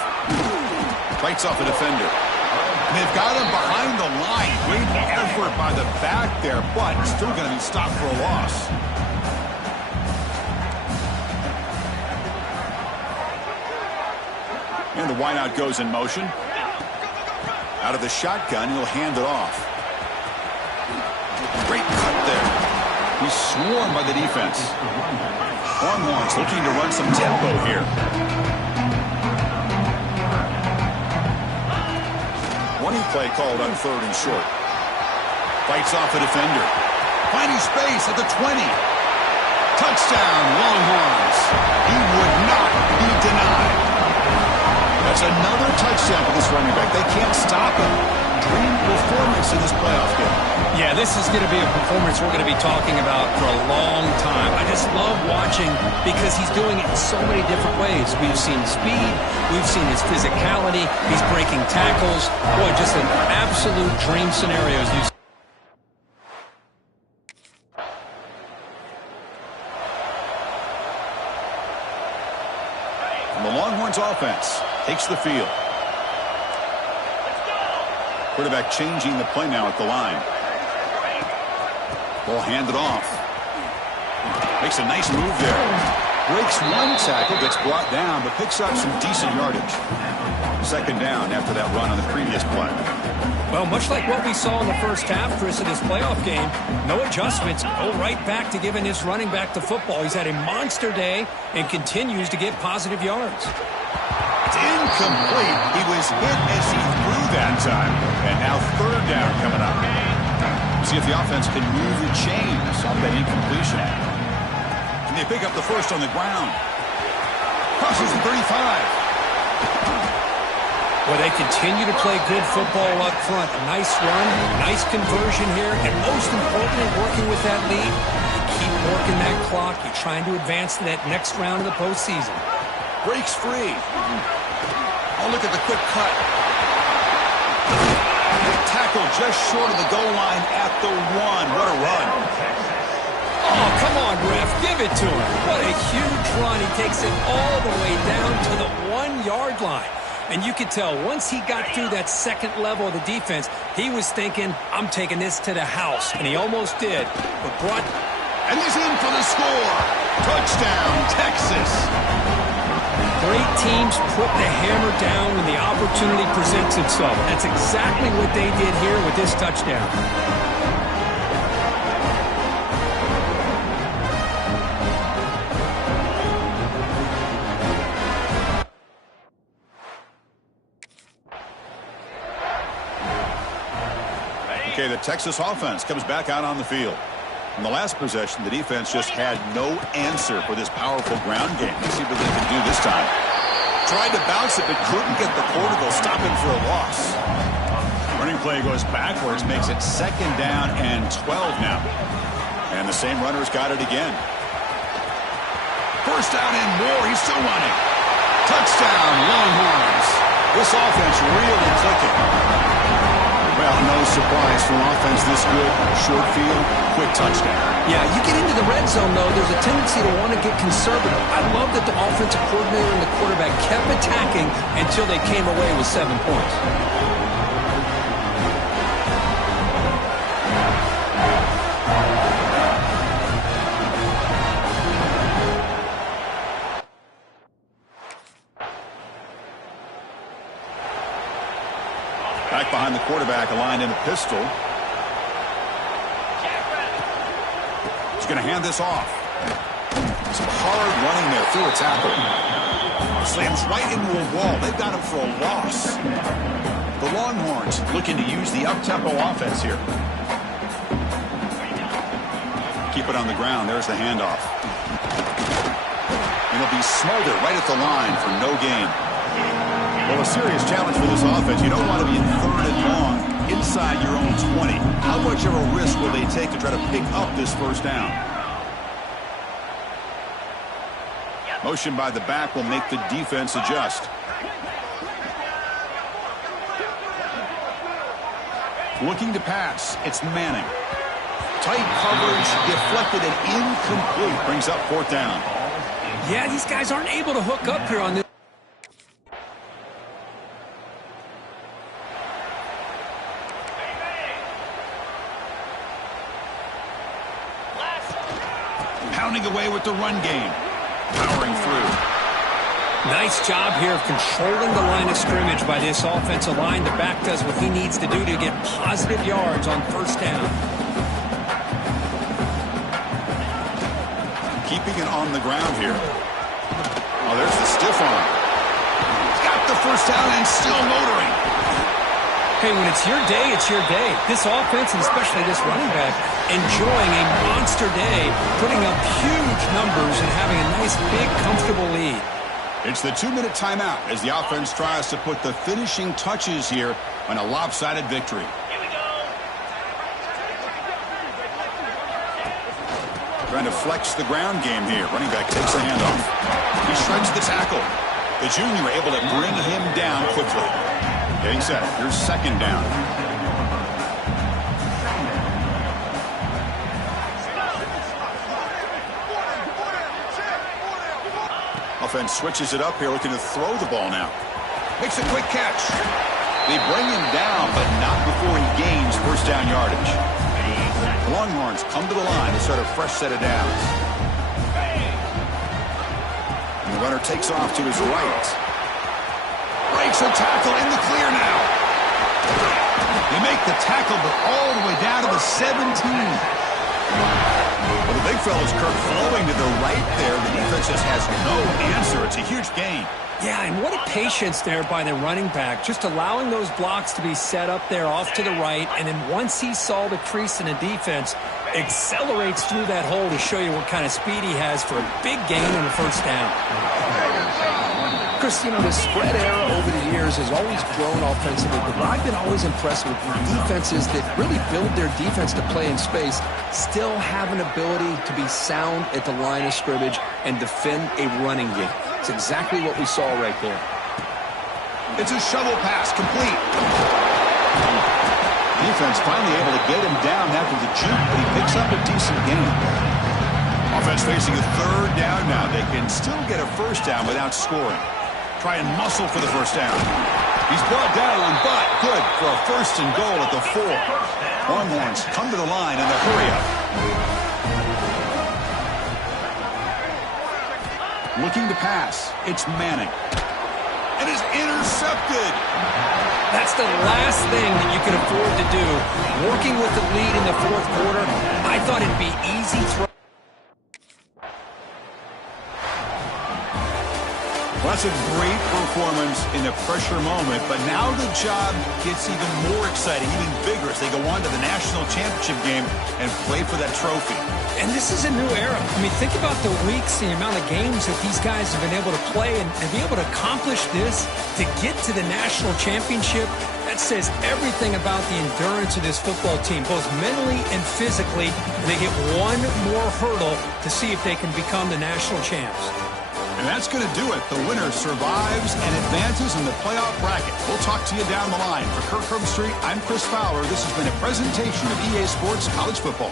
Fights off a defender. And they've got him behind the line. Great effort by the back there, but still going to be stopped for a loss. And the wideout goes in motion. Out of the shotgun, he'll hand it off. Great cut there. He's swarmed by the defense. Longhorns looking to run some tempo here. Running play called on 3rd and short. Fights off a defender. Finding space at the 20. Touchdown, Longhorns. He would not be denied. That's another touchdown for this running back. They can't stop him. Dream performance in this playoff game. Yeah, this is going to be a performance we're going to be talking about for a long time. I just love watching because he's doing it in so many different ways. We've seen speed. We've seen his physicality. He's breaking tackles. Boy, just an absolute dream scenario as you see. The Longhorns offense takes the field. Quarterback changing the play now at the line. Ball handed off. Makes a nice move there. Breaks one tackle, gets brought down, but picks up some decent yardage. Second down after that run on the previous play. Well, much like what we saw in the first half, Chris, in this playoff game, no adjustments. Go right back to giving his running back the football. He's had a monster day and continues to get positive yards. It's incomplete. He was hit as he threw that time. And now third down coming up. See if the offense can move the chains off that incompletion. And they pick up the first on the ground. Crosses the 35. Well, they continue to play good football up front. A nice run, nice conversion here, and most importantly, working with that lead, you keep working that clock. You're trying to advance to that next round of the postseason. Breaks free. Oh, look at the quick cut. Tackle just short of the goal line at the 1. What a run. Oh, come on, ref. Give it to him. What a huge run. He takes it all the way down to the 1-yard line. And you could tell once he got through that second level of the defense, he was thinking, I'm taking this to the house. And he almost did. But and he's in for the score. Touchdown, Texas. Great teams put the hammer down when the opportunity presents itself. That's exactly what they did here with this touchdown. Okay, the Texas offense comes back out on the field. In the last possession, the defense just had no answer for this powerful ground game. Let's see what they can do this time. Tried to bounce it, but couldn't get the quarterback, stop him for a loss. Running play goes backwards, makes it second down and 12 now. And the same runner's got it again. First down and more. He's still running. Touchdown, Longhorns. This offense really clicking. Well, no surprise for an offense this good. Short field, quick touchdown. Yeah, you get into the red zone, though, there's a tendency to want to get conservative. I love that the offensive coordinator and the quarterback kept attacking until they came away with 7 points. Back behind the quarterback, aligned in a pistol. He's going to hand this off. Some hard running there through a tackle. Slams right into a wall. They've got him for a loss. The Longhorns looking to use the up-tempo offense here. Keep it on the ground. There's the handoff. And he'll be smothered right at the line for no gain. Well, a serious challenge for this offense. You don't want to be in 3rd and long inside your own 20. How much of a risk will they take to try to pick up this first down? Motion by the back will make the defense adjust. Looking to pass. It's Manning. Tight coverage, deflected and incomplete. Brings up 4th down. Yeah, these guys aren't able to hook up here on this. Pounding away with the run game. Powering through. Nice job here of controlling the line of scrimmage by this offensive line. The back does what he needs to do to get positive yards on 1st down. Keeping it on the ground here. Oh, there's the stiff arm. He's got the first down and still motoring. Hey, when it's your day, it's your day. This offense, and especially this running back, enjoying a monster day, putting up huge numbers and having a nice, big, comfortable lead. It's the 2-minute timeout as the offense tries to put the finishing touches here on a lopsided victory. Trying to flex the ground game here. Running back takes the handoff. He shreds the tackle. The junior able to bring him down quickly. Getting set. Here's 2nd down. Offense switches it up here, looking to throw the ball now. Makes a quick catch. They bring him down, but not before he gains 1st down yardage. The Longhorns come to the line to start a fresh set of downs. And the runner takes off to his right. Breaks a tackle in the clear now. They make the tackle, but all the way down to the 17. Well, the big fella's Kirk flowing to the right there. The defense just has no answer. It's a huge gain. Yeah, and what a patience there by the running back, just allowing those blocks to be set up there off to the right, and then once he saw the crease in the defense, accelerates through that hole to show you what kind of speed he has for a big gain on the 1st down. Chris, you know, the spread era over the years has always grown offensively, but what I've been always impressed with defenses that really build their defense to play in space still have an ability to be sound at the line of scrimmage and defend a running game. It's exactly what we saw right there. It's a shovel pass, complete. Defense finally able to get him down after the juke, but he picks up a decent gain. Offense facing a 3rd down now. They can still get a 1st down without scoring. Try and muscle for the 1st down. He's brought down, but good for a 1st and goal at the 4. Longhorns come to the line in the hurry-up. Looking to pass. It's Manning. It is intercepted. That's the last thing that you can afford to do. Working with the lead in the 4th quarter, I thought it'd be easy throw. Well, that's a great performance in a pressure moment, but now the job gets even more exciting, even bigger as they go on to the national championship game and play for that trophy. And this is a new era. I mean, think about the weeks, the amount of games that these guys have been able to play and be able to accomplish this, to get to the national championship. That says everything about the endurance of this football team, both mentally and physically. They get one more hurdle to see if they can become the national champs. And that's going to do it. The winner survives and advances in the playoff bracket. We'll talk to you down the line. For Kirk Herbstreit, I'm Chris Fowler. This has been a presentation of EA Sports College Football.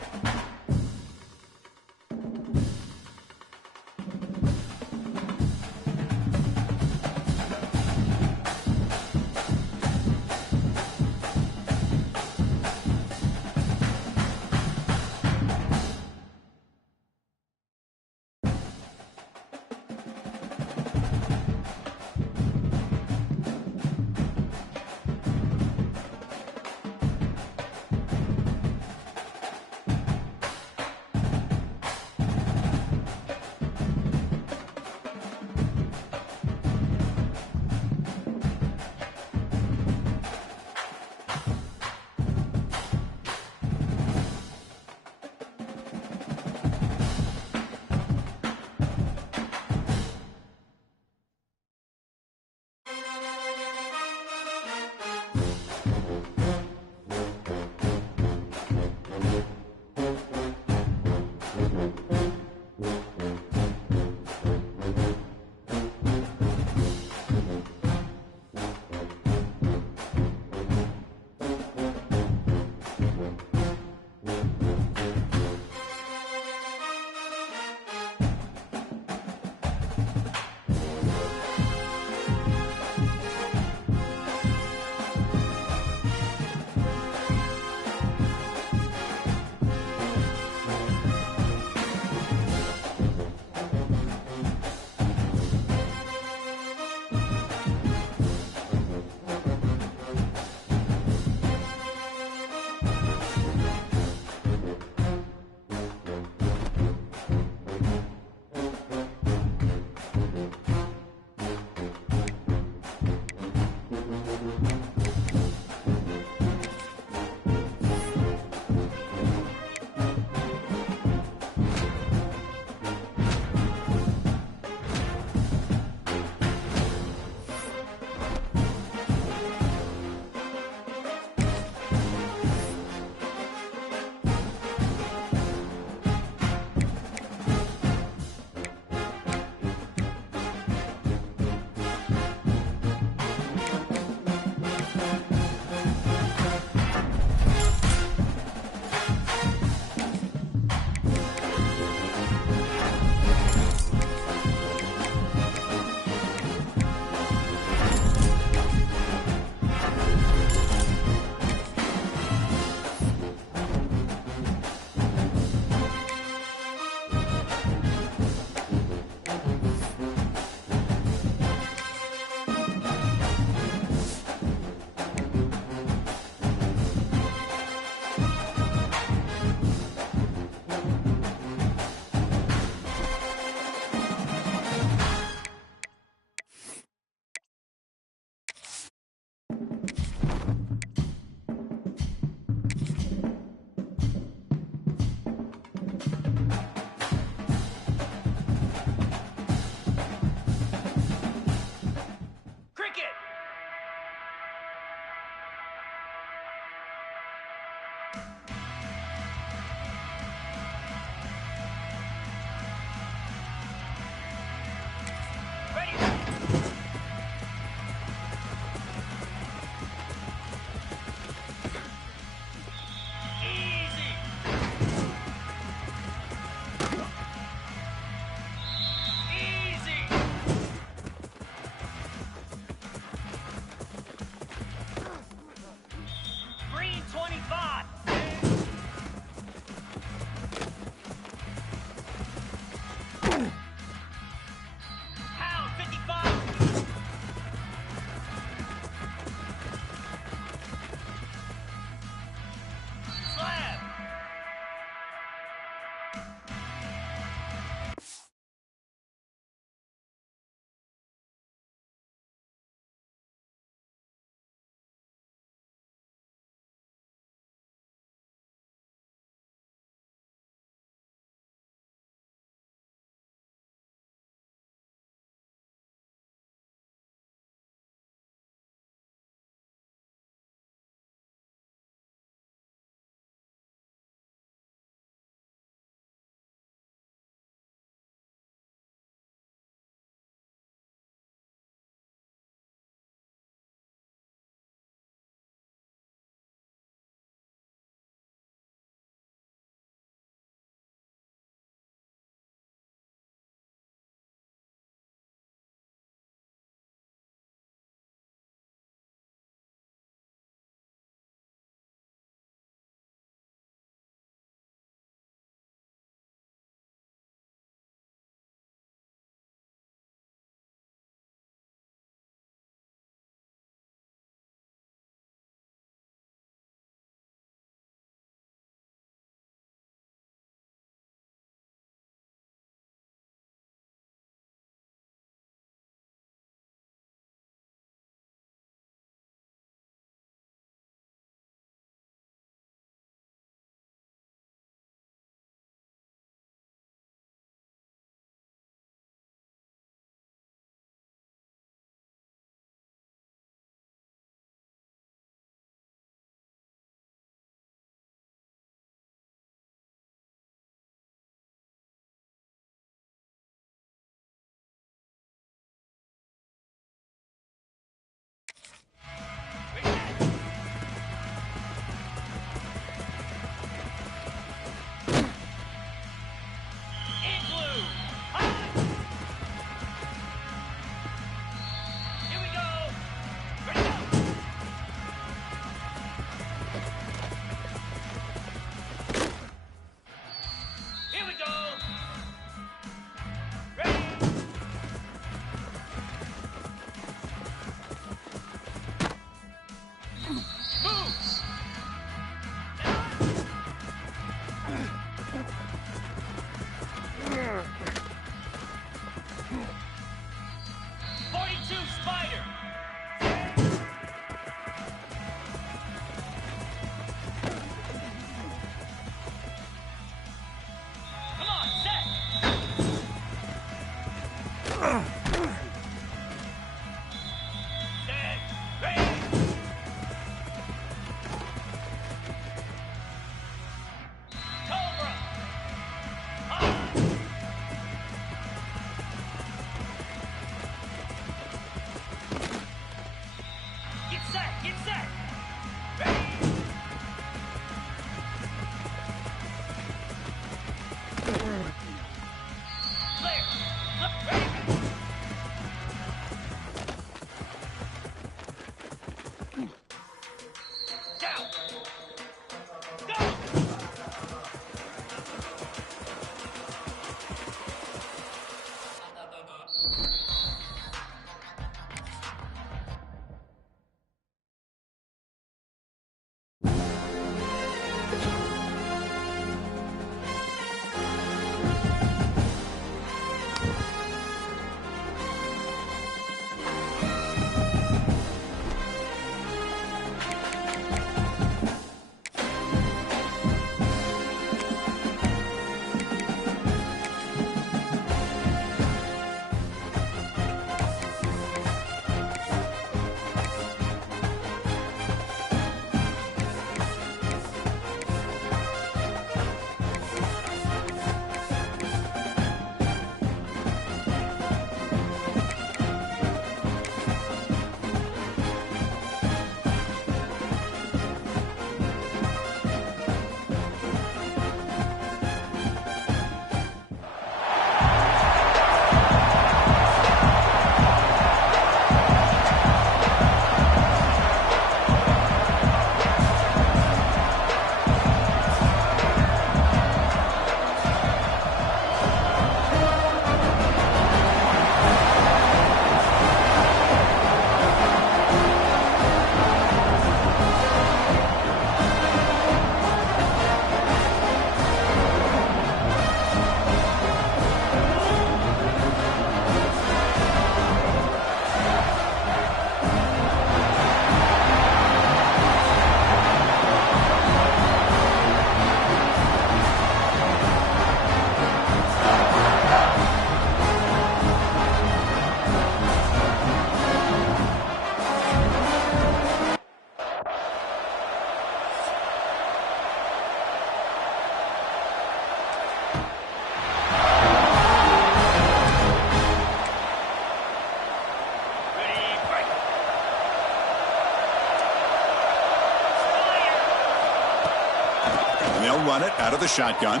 run it out of the shotgun.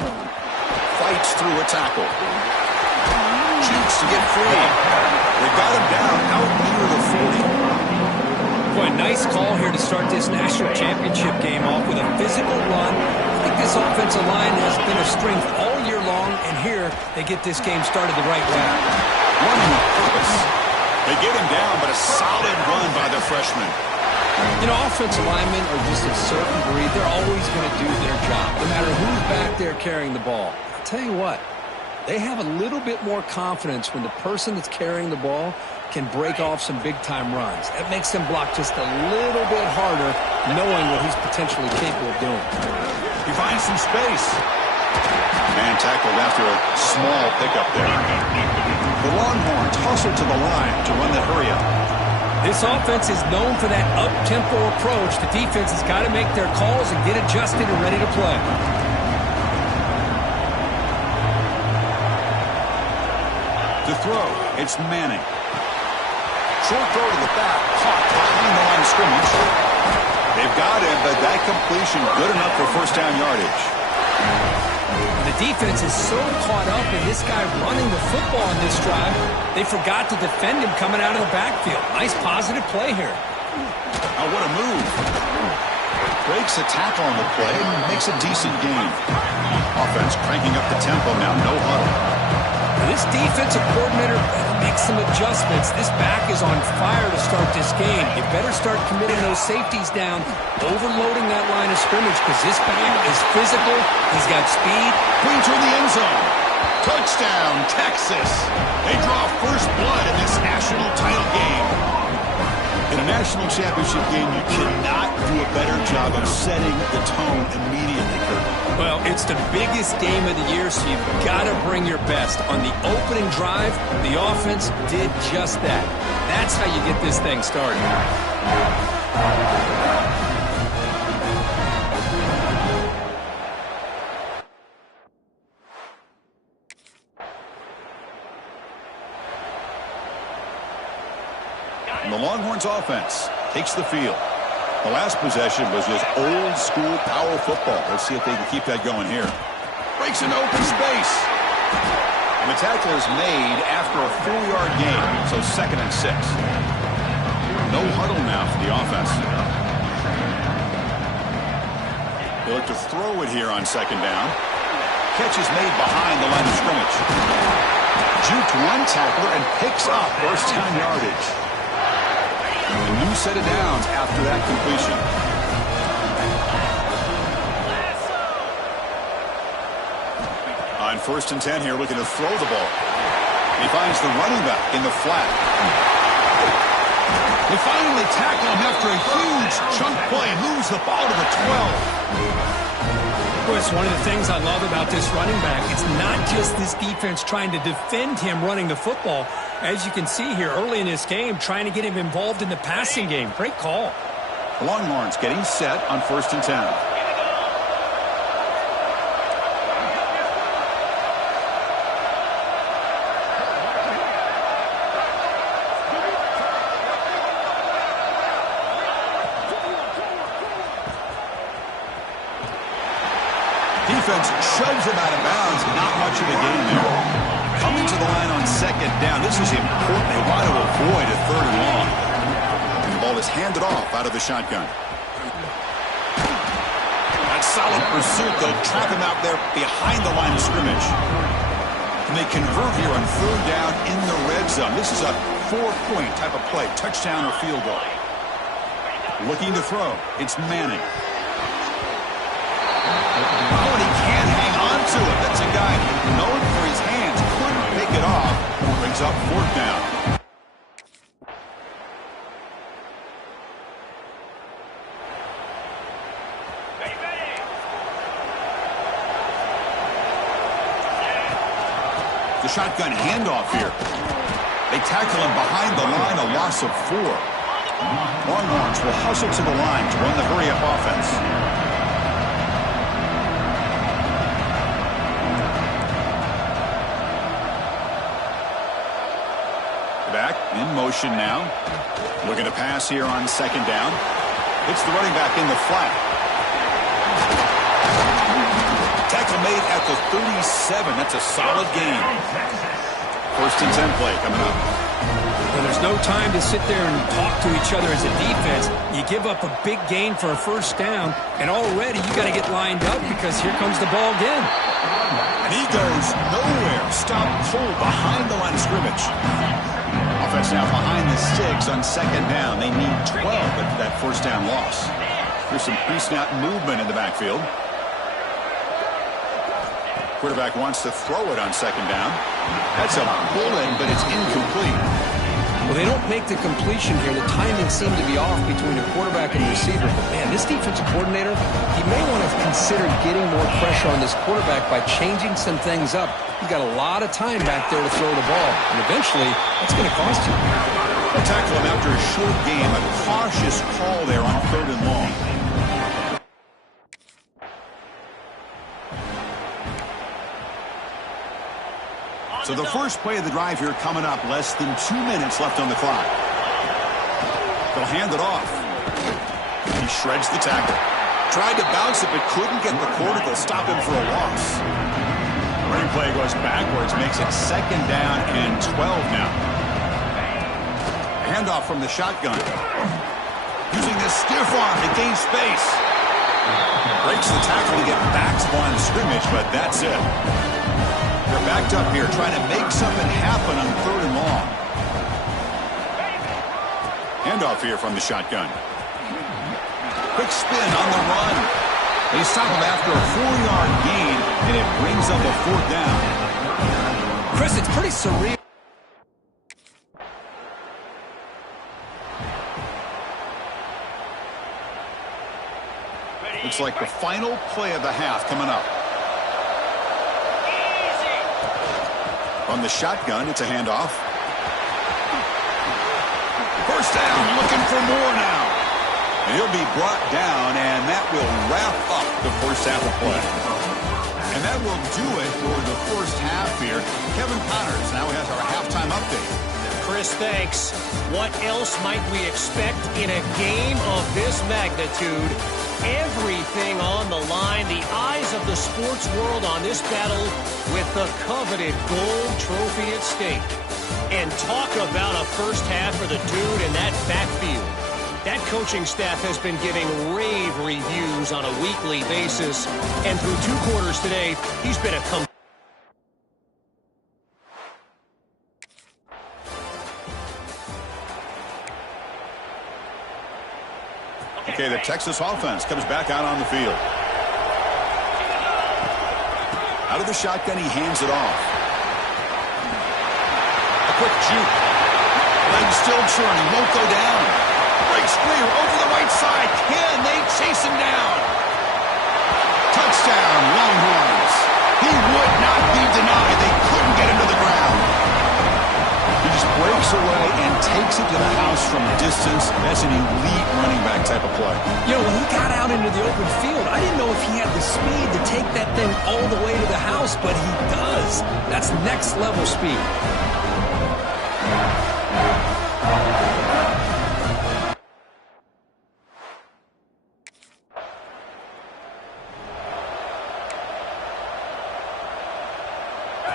Fights through a tackle. Shoots to get free. They got him down out near the 40. Boy, nice call here to start this national championship game off with a physical run. I think this offensive line has been a strength all year long, and here they get this game started the right way. Running with purpose. They get him down, but a solid run by the freshman. You know, offensive linemen are just a certain breed. They're always going to do their job, no matter who's back there carrying the ball. I'll tell you what, they have a little bit more confidence when the person that's carrying the ball can break off some big-time runs. That makes them block just a little bit harder, knowing what he's potentially capable of doing. He finds some space. Man tackled after a small pickup there. The Longhorns hustle to the line to run the hurry-up. This offense is known for that up-tempo approach. The defense has got to make their calls and get adjusted and ready to play. To throw, it's Manning. Short throw to the back, caught behind the line of scrimmage. They've got him, but that completion good enough for first down yardage. The defense is so caught up in this guy running the football on this drive, they forgot to defend him coming out of the backfield. Nice positive play here. Oh, what a move. Breaks a tackle on the play and makes a decent gain. Offense cranking up the tempo now, no huddle. This defensive coordinator better make some adjustments. This back is on fire to start this game. You better start committing those safeties down, overloading that line of scrimmage, because this back is physical. He's got speed. Queen to the end zone. Touchdown, Texas. They draw first blood in this national title game. In a national championship game, you cannot do a better job of setting the tone immediately, Kurt. Well, it's the biggest game of the year, so you've got to bring your best. On the opening drive, the offense did just that. That's how you get this thing started. And the Longhorns offense takes the field. The last possession was just old-school power football. Let's see if they can keep that going here. Breaks into open space. And the tackle is made after a 4-yard gain, so 2nd and 6. No huddle now for the offense. They look to throw it here on 2nd down. Catch is made behind the line of scrimmage. Juked one tackler and picks up first down yardage. A new set of downs after that completion. On 1st and 10 here, looking to throw the ball. He finds the running back in the flat. They finally tackle him after a huge chunk play and moves the ball to the 12. Well, it's one of the things I love about this running back. It's not just this defense trying to defend him running the football. As you can see here early in this game, trying to get him involved in the passing game. Great call. The Longhorns getting set on 1st and 10. Defense shoves him out of bounds. Not much of a gain there. Coming to the line on 2nd down. This is important. They want to avoid a 3rd and long. And the ball is handed off out of the shotgun. That solid pursuit, though, trap him out there behind the line of scrimmage. And they convert here on 3rd down in the red zone. This is a 4-point type of play. Touchdown or field goal. Looking to throw. It's Manning. Oh, and he can't hang on to it. That's a guy known for his hands. Couldn't pick it off. Brings up 4th down. The shotgun handoff here. They tackle him behind the line, a loss of 4. Longhorns will hustle to the line to run the hurry-up offense. Back in motion now. Looking to pass here on 2nd down. It's the running back in the flat. tackle made at the 37. That's a solid gain. 1st and 10 play coming up. Well, there's no time to sit there and talk to each other as a defense. You give up a big gain for a 1st down, and already you got to get lined up because here comes the ball again. And he goes nowhere. Stop cold behind the line of scrimmage. Offense now behind the 6 on 2nd down. They need 12 after that 1st down loss. There's some pre-snap movement in the backfield. Quarterback wants to throw it on 2nd down. That's a bullet, but it's incomplete. Well, they don't make the completion here. The timing seemed to be off between the quarterback and the receiver. But, man, this defensive coordinator, he may want to consider getting more pressure on this quarterback by changing some things up. He's got a lot of time back there to throw the ball, and eventually that's going to cost you. They'll tackle him after a short game. A cautious call there on 3rd and long. So the first play of the drive here coming up. Less than 2 minutes left on the clock. They'll hand it off. He shreds the tackle. Tried to bounce it, but couldn't get the cortical. Stop him for a loss. Running play goes backwards. Makes it 2nd down and 12 now. Handoff from the shotgun. Using this stiff arm to gain space. Breaks the tackle to get back to the line of scrimmage, but that's it. They're backed up here, trying to make something happen on 3rd and long. Handoff here from the shotgun. Quick spin on the run. They stop him after a 4-yard gain, and it brings up a 4th down. Chris, it's pretty surreal. Looks like the final play of the half coming up. From the shotgun, it's a handoff. 1st down, looking for more now. And he'll be brought down, and that will wrap up the 1st half of play. And that will do it for the 1st half here. Kevin Connors now has our halftime update. Chris, thanks. What else might we expect in a game of this magnitude? Everything on the line, the eyes of the sports world on this battle with the coveted gold trophy at stake. And talk about a 1st half for the dude in that backfield. That coaching staff has been giving rave reviews on a weekly basis. And through 2 quarters today, he's been a Okay, the Texas offense comes back out on the field. Out of the shotgun, he hands it off. A quick juke. Legs still churning, won't go down. Breaks clear over the right side. Can they chase him down? Touchdown, Longhorns. He would not be denied. They couldn't get him to the ground. He just breaks away and takes it to the house from a distance. That's an elite running back type of play. You know, when he got out into the open field, I didn't know if he had the speed to take that thing all the way to the house, but he does. That's next level speed.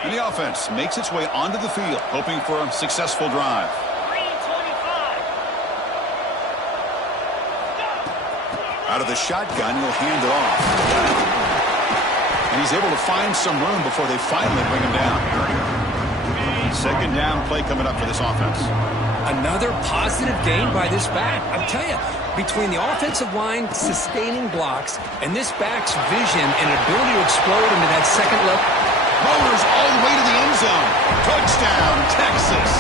And the offense makes its way onto the field, hoping for a successful drive. Out of the shotgun, he'll hand it off. And he's able to find some room before they finally bring him down. 2nd down play coming up for this offense. Another positive gain by this back. I'm telling you, between the offensive line sustaining blocks and this back's vision and ability to explode into that 2nd level. Motors all the way to the end zone. Touchdown, Texas.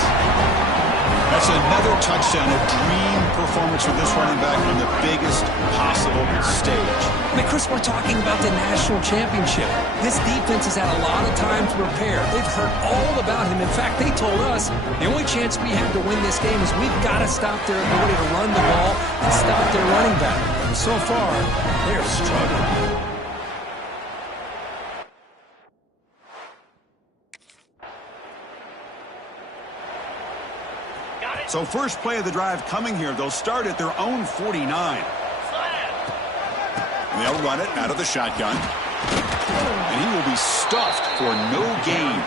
That's another touchdown, a dream performance for this running back on the biggest possible stage. I mean, Chris, we're talking about the national championship. This defense has had a lot of time to prepare. They've heard all about him. In fact, they told us the only chance we have to win this game is we've got to stop their ability to run the ball and stop their running back. And so far, they're struggling. So first play of the drive coming here. They'll start at their own 49. And they'll run it out of the shotgun. And he will be stuffed for no gain.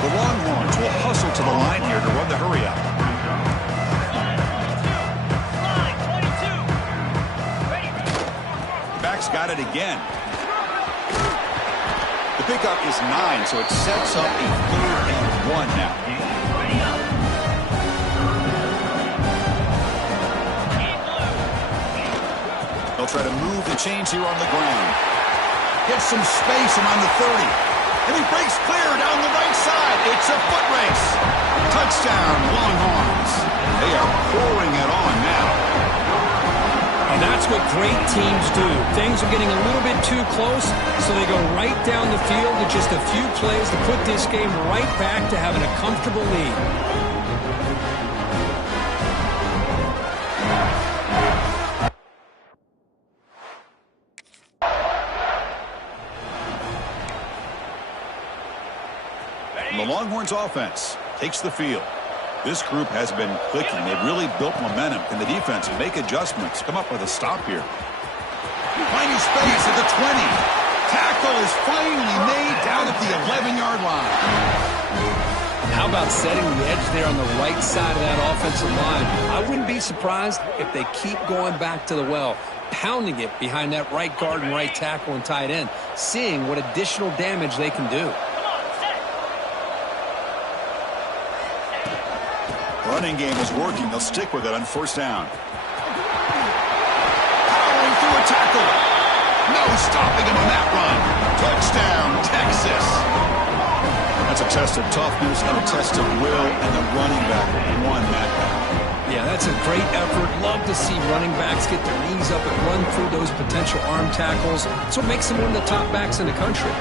The Longhorns will hustle to the line here to run the hurry up. The back's got it again. The pickup is 9, so it sets up a 3rd and 1 now. They'll try to move the chains here on the ground. Gets some space and on the 30. And he breaks clear down the right side. It's a foot race. Touchdown, Longhorns. They are pouring it on now. And that's what great teams do. Things are getting a little bit too close, so they go right down the field with just a few plays to put this game right back to having a comfortable lead. The Longhorns offense takes the field. This group has been clicking. They've really built momentum. Can the defense make adjustments? Come up with a stop here. Finding space at the 20. Tackle is finally made down at the 11-yard line. How about setting the edge there on the right side of that offensive line? I wouldn't be surprised if they keep going back to the well, pounding it behind that right guard and right tackle and tight end, seeing what additional damage they can do. Running game is working. They'll stick with it on 1st down. Powering through a tackle. No stopping him on that run. Touchdown, Texas. That's a test of toughness and a test of will, and the running back won that battle. Yeah, that's a great effort. Love to see running backs get their knees up and run through those potential arm tackles. That's what makes them one of the top backs in the country.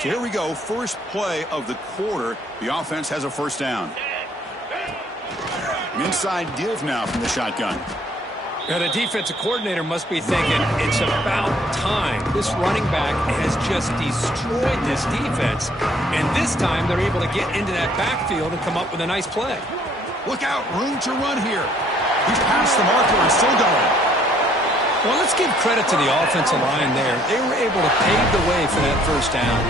So here we go, first play of the quarter. The offense has a 1st down. An inside give now from the shotgun. Now the defensive coordinator must be thinking, it's about time. This running back has just destroyed this defense. And this time they're able to get into that backfield and come up with a nice play. Look out, room to run here. He's past the marker and still going. Well, let's give credit to the offensive line there. They were able to pave the way for that 1st down.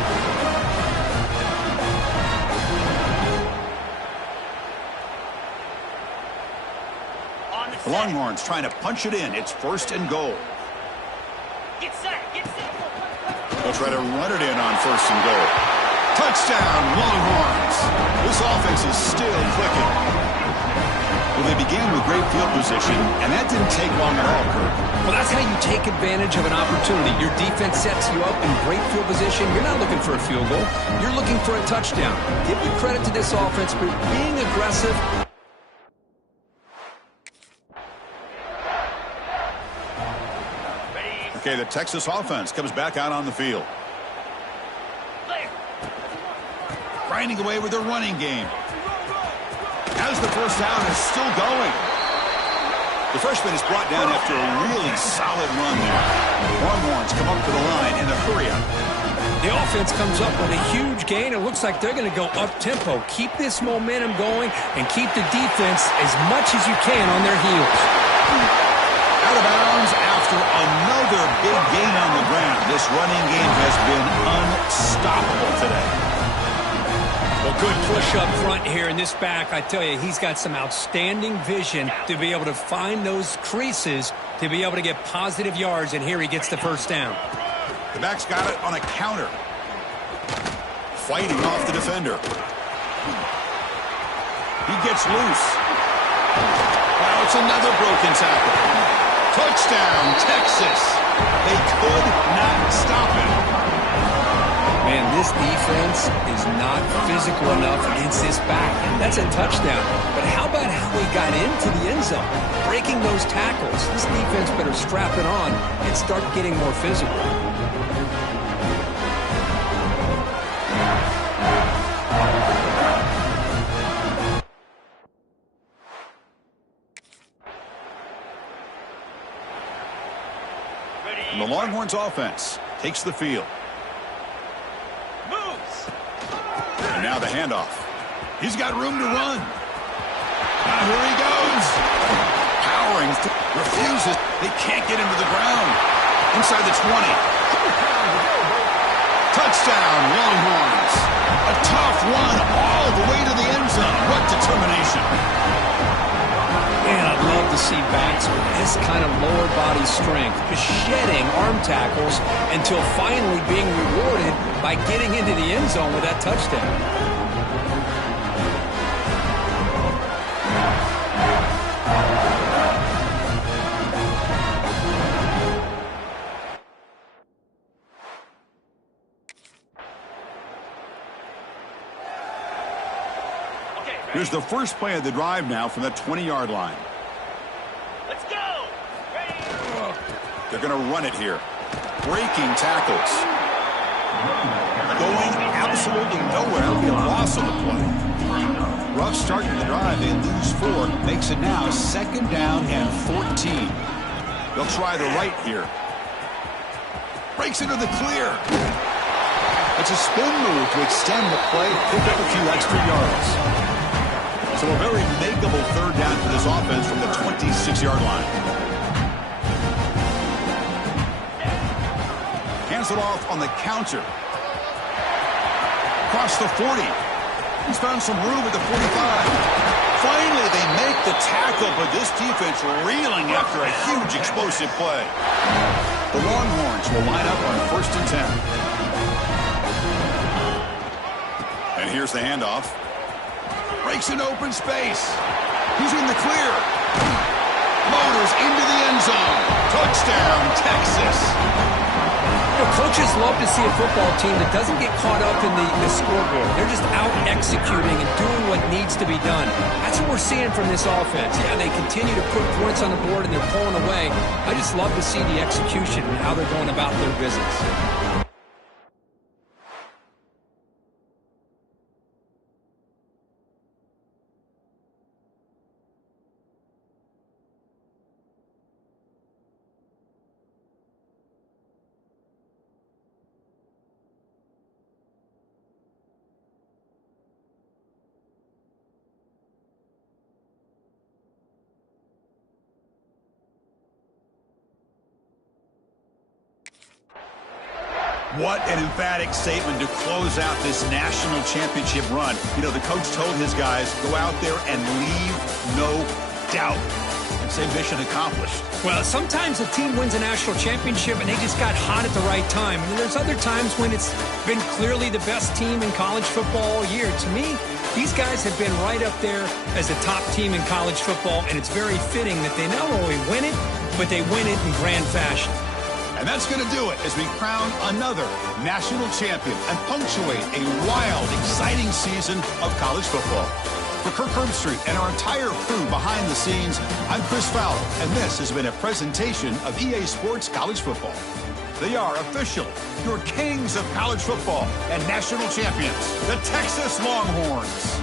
The Longhorns trying to punch it in. It's 1st and goal. Get set. They'll try to run it in on 1st and goal. Touchdown, Longhorns. This offense is still clicking. Well, they began with great field position, and that didn't take long at all, Kurt. Well, that's how you take advantage of an opportunity. Your defense sets you up in great field position. You're not looking for a field goal. You're looking for a touchdown. Give you credit to this offense for being aggressive. Okay, the Texas offense comes back out on the field. Grinding away with their running game. As the 1st down is still going. The freshman is brought down after a really solid run there. Longhorns come up to the line in a hurry-up. The offense comes up with a huge gain. It looks like they're going to go up-tempo. Keep this momentum going and keep the defense as much as you can on their heels. Out of bounds after another big gain on the ground. This running game has been unstoppable today. Well, good push up front here in this back. I tell you, he's got some outstanding vision to be able to find those creases to be able to get positive yards, and here he gets the 1st down. The back's got it on a counter. Fighting off the defender. He gets loose. Now it's another broken tackle. Touchdown, Texas. They could not stop him. Man, this defense is not physical enough against this back. That's a touchdown. But how about how he got into the end zone? Breaking those tackles. This defense better strap it on and start getting more physical. And the Longhorns offense takes the field. Now the handoff. He's got room to run. Now here he goes. Powering, refuses. They can't get him to the ground. Inside the 20. Touchdown, Longhorns. A tough one all the way to the end zone. What determination. Man, I'd love to see backs with this kind of lower body strength, just shedding arm tackles until finally being rewarded by getting into the end zone with that touchdown. Here's the first play of the drive now from the 20-yard line. Let's go! Ready. They're going to run it here. Breaking tackles. Going absolutely nowhere. It'll be a loss on the play. Rough start to the drive. They lose 4. Makes it now 2nd down and 14. They'll try the right here. Breaks into the clear. It's a spin move to extend the play, pick up a few extra yards. So a very makeable 3rd down for this offense from the 26-yard line. Hands it off on the counter. Across the 40. He's found some room at the 45. Finally, they make the tackle, but this defense reeling after a huge explosive play. The Longhorns will line up on 1st and 10. And here's the handoff. Breaks an open space. He's in the clear. Motors into the end zone. Touchdown, Texas. You know, coaches love to see a football team that doesn't get caught up in the scoreboard. They're just out executing and doing what needs to be done. That's what we're seeing from this offense. Yeah, they continue to put points on the board and they're pulling away. I just love to see the execution and how they're going about their business. What an emphatic statement to close out this national championship run. You know, the coach told his guys, go out there and leave no doubt. And say mission accomplished. Well, sometimes a team wins a national championship and they just got hot at the right time. And then there's other times when it's been clearly the best team in college football all year. To me, these guys have been right up there as the top team in college football, and it's very fitting that they not only win it, but they win it in grand fashion. And that's going to do it as we crown another national champion and punctuate a wild, exciting season of college football. For Kirk Herbstreit and our entire crew behind the scenes, I'm Chris Fowler, and this has been a presentation of EA Sports College Football. They are officially your kings of college football and national champions, the Texas Longhorns.